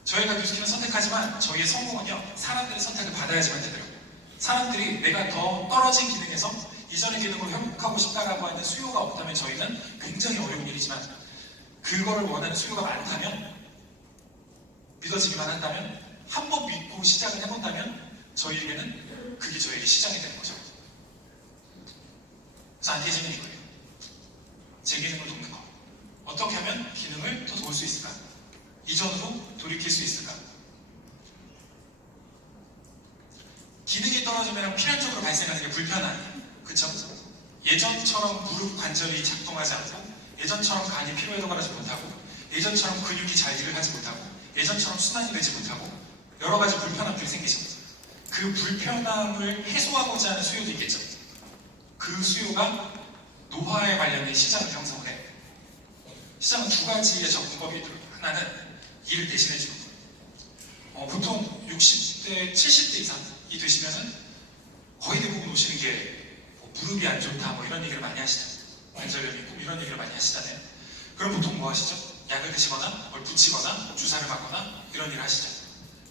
저희가 뉴스킨을 선택하지만 저희의 성공은요, 사람들의 선택을 받아야지만 되더라고요. 사람들이 내가 더 떨어진 기능에서 이전의 기능으로 회복하고 싶다라고 하는 수요가 없다면 저희는 굉장히 어려운 일이지만, 그거를 원하는 수요가 많다면, 믿어지기만 한다면, 한번 믿고 시작을 해본다면 저희에게는 그게 저에게 시장이 되는 거죠. 그래서 안티에이징은 이거예요. 제 기능을 돕는 거. 어떻게 하면 기능을 더 도울 수 있을까? 이전으로 돌이킬 수 있을까? 기능이 떨어지면 필연적으로 발생하는 게 불편함이에요. 그쵸? 예전처럼 무릎 관절이 작동하지 않고, 예전처럼 간이 피로 회복하지 못하고, 예전처럼 근육이 잘 일을 하지 못하고, 예전처럼 순환이 되지 못하고, 여러 가지 불편함들이 생기죠. 그 불편함을 해소하고자 하는 수요도 있겠죠. 그 수요가 노화에 관련된 시장을 형성을 해요. 시장은 두 가지의 접근법이 있더라고요. 하나는 일을 대신해주는 거예요. 보통 60대, 70대 이상이 되시면은 거의 대부분 오시는 게뭐 무릎이 안 좋다, 뭐 이런 얘기를 많이 하시잖아요. 관절염이 있고 이런 얘기를 많이 하시잖아요. 그럼 보통 뭐 하시죠? 약을 드시거나 뭘 붙이거나 주사를 맞거나 이런 일을 하시죠.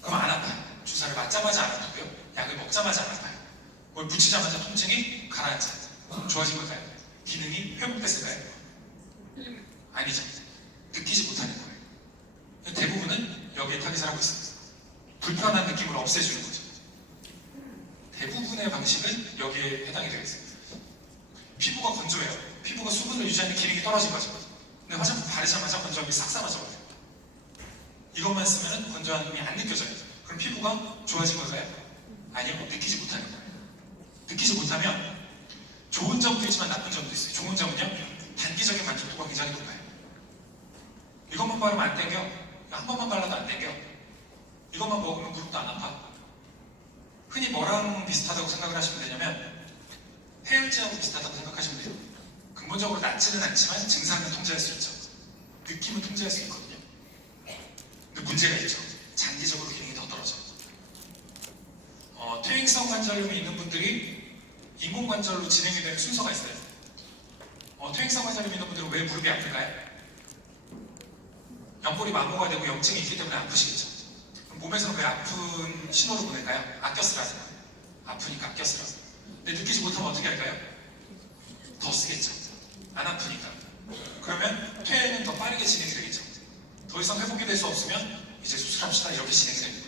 그럼 안 아파요. 주사를 맞자마자 안 아프고요, 약을 먹자마자 안 아파요. 뭘 붙이자마자 통증이 가라앉아요. 좋아진 걸까요? 기능이 회복됐을까요? 아니죠. 느끼지 못하는 거예요. 대부분은 여기에 타깃을 하고 있습니다. 불편한 느낌을 없애주는 거죠. 대부분의 방식은 여기에 해당이 되겠습니다. 피부가 건조해요. 피부가 수분을 유지하는 기능이 떨어진 거죠. 근데 화장품 바르자마자 건조함이 싹 사라져버려요. 이것만 쓰면 건조함이 안 느껴져요. 그럼 피부가 좋아진 걸까요? 아니요. 느끼지 못하는 거예요. 느끼지 못하면 좋은 점도 있지만 나쁜 점도 있어요. 좋은 점은요, 단기적인 만족도가 굉장히 높아요. 이것만 바르면 안 땡겨. 한 번만 발라도 안 땡겨. 이것만 먹으면 무릎도 안 아파. 흔히 뭐랑 비슷하다고 생각을 하시면 되냐면, 해열제하고 비슷하다고 생각하시면 돼요. 근본적으로 낫지는 않지만 증상은 통제할 수 있죠. 느낌은 통제할 수 있거든요. 근데 문제가 있죠. 장기적으로 기능이 더 떨어져. 퇴행성 관절염이 있는 분들이 인공관절로 진행이 되는 순서가 있어요. 퇴행성 관절염이 있는 분들은 왜 무릎이 아플까요? 연골이 마모가 되고 염증이 있기 때문에 아프시겠죠. 그럼 몸에서는 왜 아픈 신호를 보낼까요? 아껴 쓰라서. 아프니까 아껴 쓰라서. 근데 느끼지 못하면 어떻게 할까요? 더 쓰겠죠. 안 아프니까. 그러면 퇴행은 더 빠르게 진행이 되겠죠. 더 이상 회복이 될 수 없으면 이제 수술합시다 이렇게 진행이 됩니다.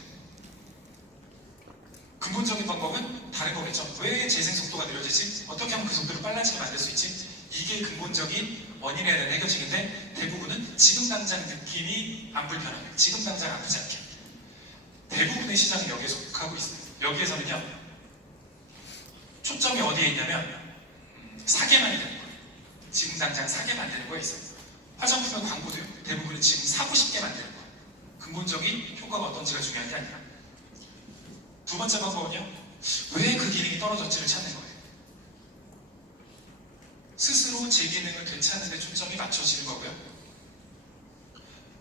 근본적인 방법은 다른 거겠죠. 왜 재생 속도가 느려지지? 어떻게 하면 그 속도를 빨라지게 만들 수 있지? 이게 근본적인 원인에 대한 해결책인데 대부분은 지금 당장 느낌이 안 불편하게, 지금 당장 아프지 않게. 대부분의 시장은 여기에 속하고 있어요. 여기에서는요, 초점이 어디에 있냐면 사게 만드는 거예요. 지금 당장 사게 만드는 거에 있어요. 화장품의 광고도요. 대부분은 지금 사고 싶게 만드는 거예요. 근본적인 효과가 어떤지가 중요한 게 아니라. 두 번째 방법은요, 왜 그 기능이 떨어졌지를 찾는 거예요. 스스로 제 기능을 되찾는 데 초점이 맞춰지는 거고요.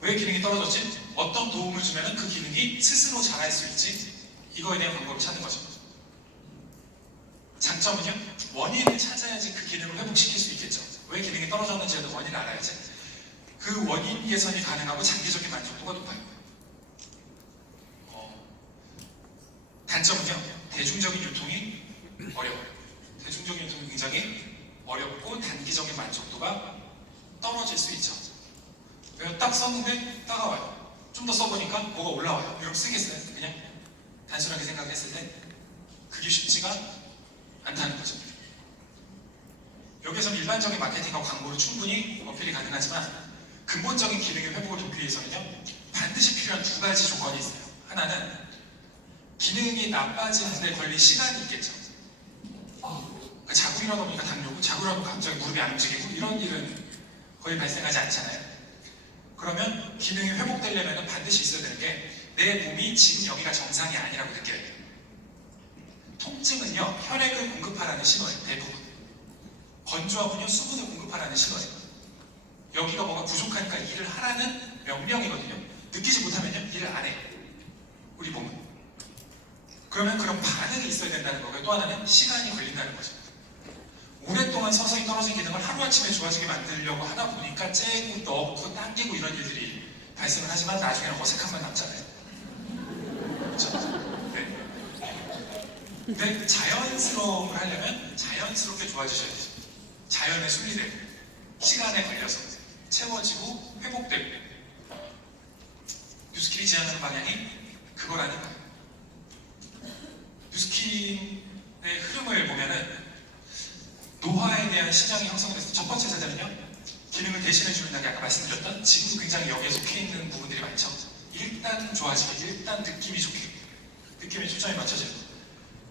왜 기능이 떨어졌지? 어떤 도움을 주면 그 기능이 스스로 잘할 수 있지? 이거에 대한 방법을 찾는 거죠. 장점은요, 원인을 찾아야지 그 기능을 회복시킬 수 있겠죠. 왜 기능이 떨어졌는지에 대한 원인을 알아야지. 그 원인 개선이 가능하고 장기적인 만족도가 높아요. 단점은요, 대중적인 유통이 어려워요. 대중적인 유통이 굉장히 어렵고 단기적인 만족도가 떨어질 수 있죠. 왜요? 딱 썼는데 따가워요. 좀 더 써보니까 뭐가 올라와요. 이러면 쓰겠어요? 그냥 단순하게 생각했을 때 그게 쉽지가 않다는 거죠. 여기에서는 일반적인 마케팅과 광고로 충분히 어필이 가능하지만 근본적인 기능의 회복을 돕기 위해서는요, 반드시 필요한 두 가지 조건이 있어요. 하나는 기능이 나빠지는 데 걸린 시간이 있겠죠. 그러니까 자고 일어나 보니까 당뇨고, 자고 일어나 보니까 갑자기 무릎이 안 움직이고, 이런 일은 거의 발생하지 않잖아요. 그러면 기능이 회복되려면 반드시 있어야 되는 게 내 몸이 지금 여기가 정상이 아니라고 느껴야 돼요. 통증은요, 혈액을 공급하라는 신호예요. 대부분. 건조함은요, 수분을 공급하라는 신호예요. 여기가 뭐가 부족하니까 일을 하라는 명령이거든요. 느끼지 못하면요, 일을 안 해요. 우리 몸은. 그러면 그런 반응이 있어야 된다는 거고요. 또 하나는 시간이 걸린다는 거죠. 오랫동안 서서히 떨어진 기능을 하루아침에 좋아지게 만들려고 하다 보니까 째고 넣고 당기고 이런 일들이 발생을 하지만 나중에는 어색함만 남잖아요. 그렇죠? 네. 근데 자연스러움을 하려면 자연스럽게 좋아지셔야 되죠. 자연의 순리대로 시간에 걸려서 채워지고 회복되고. 뉴스킨이 제안하는 방향이 그거라는 거예요. 뉴스킨의 흐름을 보면은 노화에 대한 신앙이 형성이 됐어요. 첫 번째 세대는요, 기능을 대신해주는 게 아까 말씀드렸던 지금도 굉장히 여기에 속해 있는 부분들이 많죠. 일단 좋아지게, 일단 느낌이 좋게, 느낌에 초점이 맞춰지는 거예요.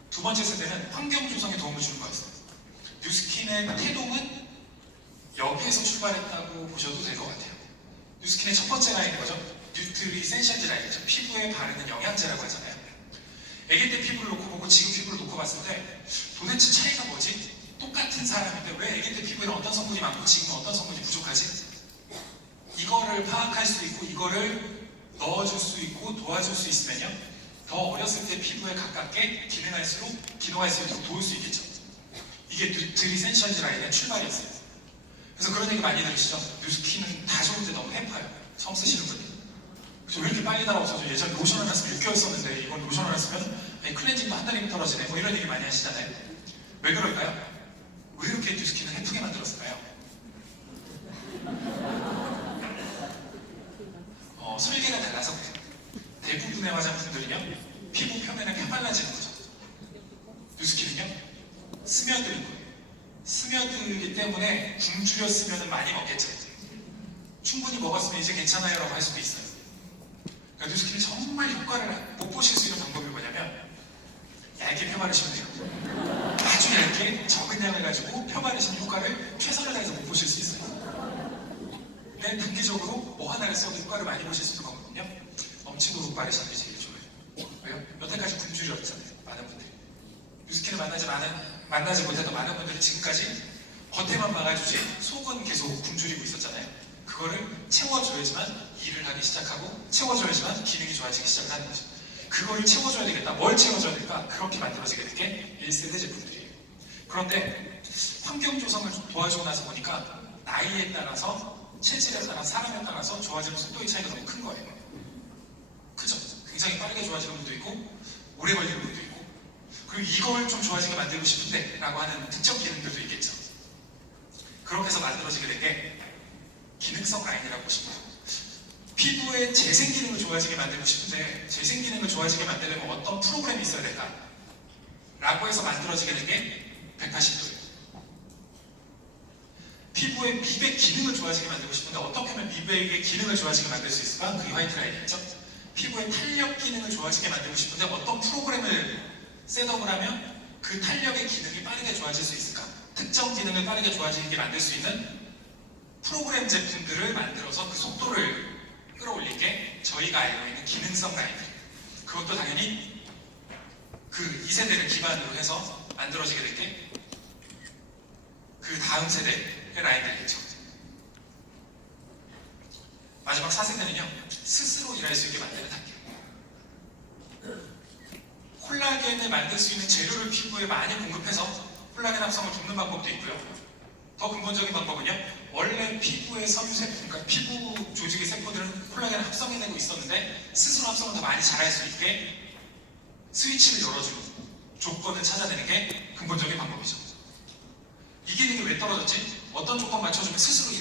두 번째 세대는 환경 조성에 도움을 주는 거였어요. 뉴스킨의 태동은 여기에서 출발했다고 보셔도 될 것 같아요. 뉴스킨의 첫 번째 라인인 거죠. 뉴트리 센션즈 라인이죠. 피부에 바르는 영양제라고 하잖아요. 아기 때 피부를 놓고 보고 지금 피부를 놓고 봤을 때 도대체 차이가 뭐지? 똑같은 사람인데 왜 아기 때 피부에는 어떤 성분이 많고 지금은 어떤 성분이 부족하지? 이거를 파악할 수 있고 이거를 넣어줄 수 있고 도와줄 수 있으면요, 더 어렸을 때 피부에 가깝게 기능할 수 있도록 도울 수 있겠죠. 이게 뉴트리 센션즈 라인의 출발이었어요. 그래서 그런 얘기 많이 들으시죠? 뉴스킨은 다 좋은데 너무 해파요. 처음 쓰시는 분들. 그래서 왜 이렇게 빨리 달아없어져? 예전에 로션 하나 쓰면 6개월 썼는데 이건 로션 하나 쓰면 클렌징도 한 달이면 떨어지네. 뭐 이런 얘기 많이 하시잖아요. 왜 그럴까요? 왜 이렇게 뉴스킨을 해프게 만들었을까요? 설계가 달라서 그래요. 대부분의 화장품들은요, 피부 표면에 펴발라지는 거죠. 뉴스킨은요, 스며드는 거예요. 스며들기 때문에 굶주려 쓰면 많이 먹겠죠. 충분히 먹었으면 이제 괜찮아요 라고 할 수도 있어요. 그러니까 뉴스킨이 정말 효과를 못 보실 수 있는 방법이 뭐냐면 얇게 펴바르시면 돼요. 아주 얇게 적은 양을 가지고 펴바르시면 효과를 최선을 다해서 못 보실 수 있어요. 근데 단기적으로 뭐 하나를 써도 효과를 많이 보실 수 있는 방법은요, 넘치도록 바르시는 게 제일 좋아요. 왜요? 여태까지 굶주렸잖아요, 많은 분들이. 뉴스킨을 만나지 못했던 많은 분들이 지금까지 겉에만 막아주지 속은 계속 굶주리고 있었잖아요. 그거를 채워줘야지만 일을 하기 시작하고 채워줘야지만 기능이 좋아지기 시작하는 거죠. 그거를 채워줘야 되겠다. 뭘 채워줘야 될까? 그렇게 만들어지게 된 게 1세대 제품들이에요. 그런데 환경 조성을 도와주고 나서 보니까 나이에 따라서, 체질에 따라서, 사람에 따라서 좋아지는 속도의 차이가 너무 큰 거예요. 그죠? 굉장히 빠르게 좋아지는 분도 있고 오래 걸리는 분도 있고, 그리고 이걸 좀 좋아지게 만들고 싶은데 라고 하는 특정 기능들도 있겠죠. 그렇게 해서 만들어지게 된 게 기능성 라인이라고 보시면 돼요. 피부의 재생 기능을 좋아지게 만들고 싶은데 재생 기능을 좋아지게 만들려면 어떤 프로그램이 있어야 될까? 라고 해서 만들어지게 된 게 180도예요. 피부의 미백 기능을 좋아지게 만들고 싶은데 어떻게 하면 미백의 기능을 좋아지게 만들 수 있을까? 그게 화이트 라인이죠. 피부의 탄력 기능을 좋아지게 만들고 싶은데 어떤 프로그램을 셋업을 하면 그 탄력의 기능이 빠르게 좋아질 수 있을까? 특정 기능을 빠르게 좋아지게 만들 수 있는 프로그램 제품들을 만들어서 그 속도를 끌어올린 게 저희가 알고 있는 기능성 라인들. 그것도 당연히 그 2세대를 기반으로 해서 만들어지게 된 게 그 다음 세대의 라인들이겠죠. 마지막 4세대는요, 스스로 일할 수 있게 만드는 단계. 콜라겐을 만들 수 있는 재료를 피부에 많이 공급해서 콜라겐 합성을 돕는 방법도 있고요. 더 근본적인 방법은요, 원래 피부의 섬유세포, 그러니까 피부 조직의 세포들은 콜라겐을 합성해내고 있었는데 스스로 합성을 더 많이 잘할 수 있게 스위치를 열어주는 조건을 찾아내는 게 근본적인 방법이죠. 이 기능이 왜 떨어졌지? 어떤 조건 맞춰주면 스스로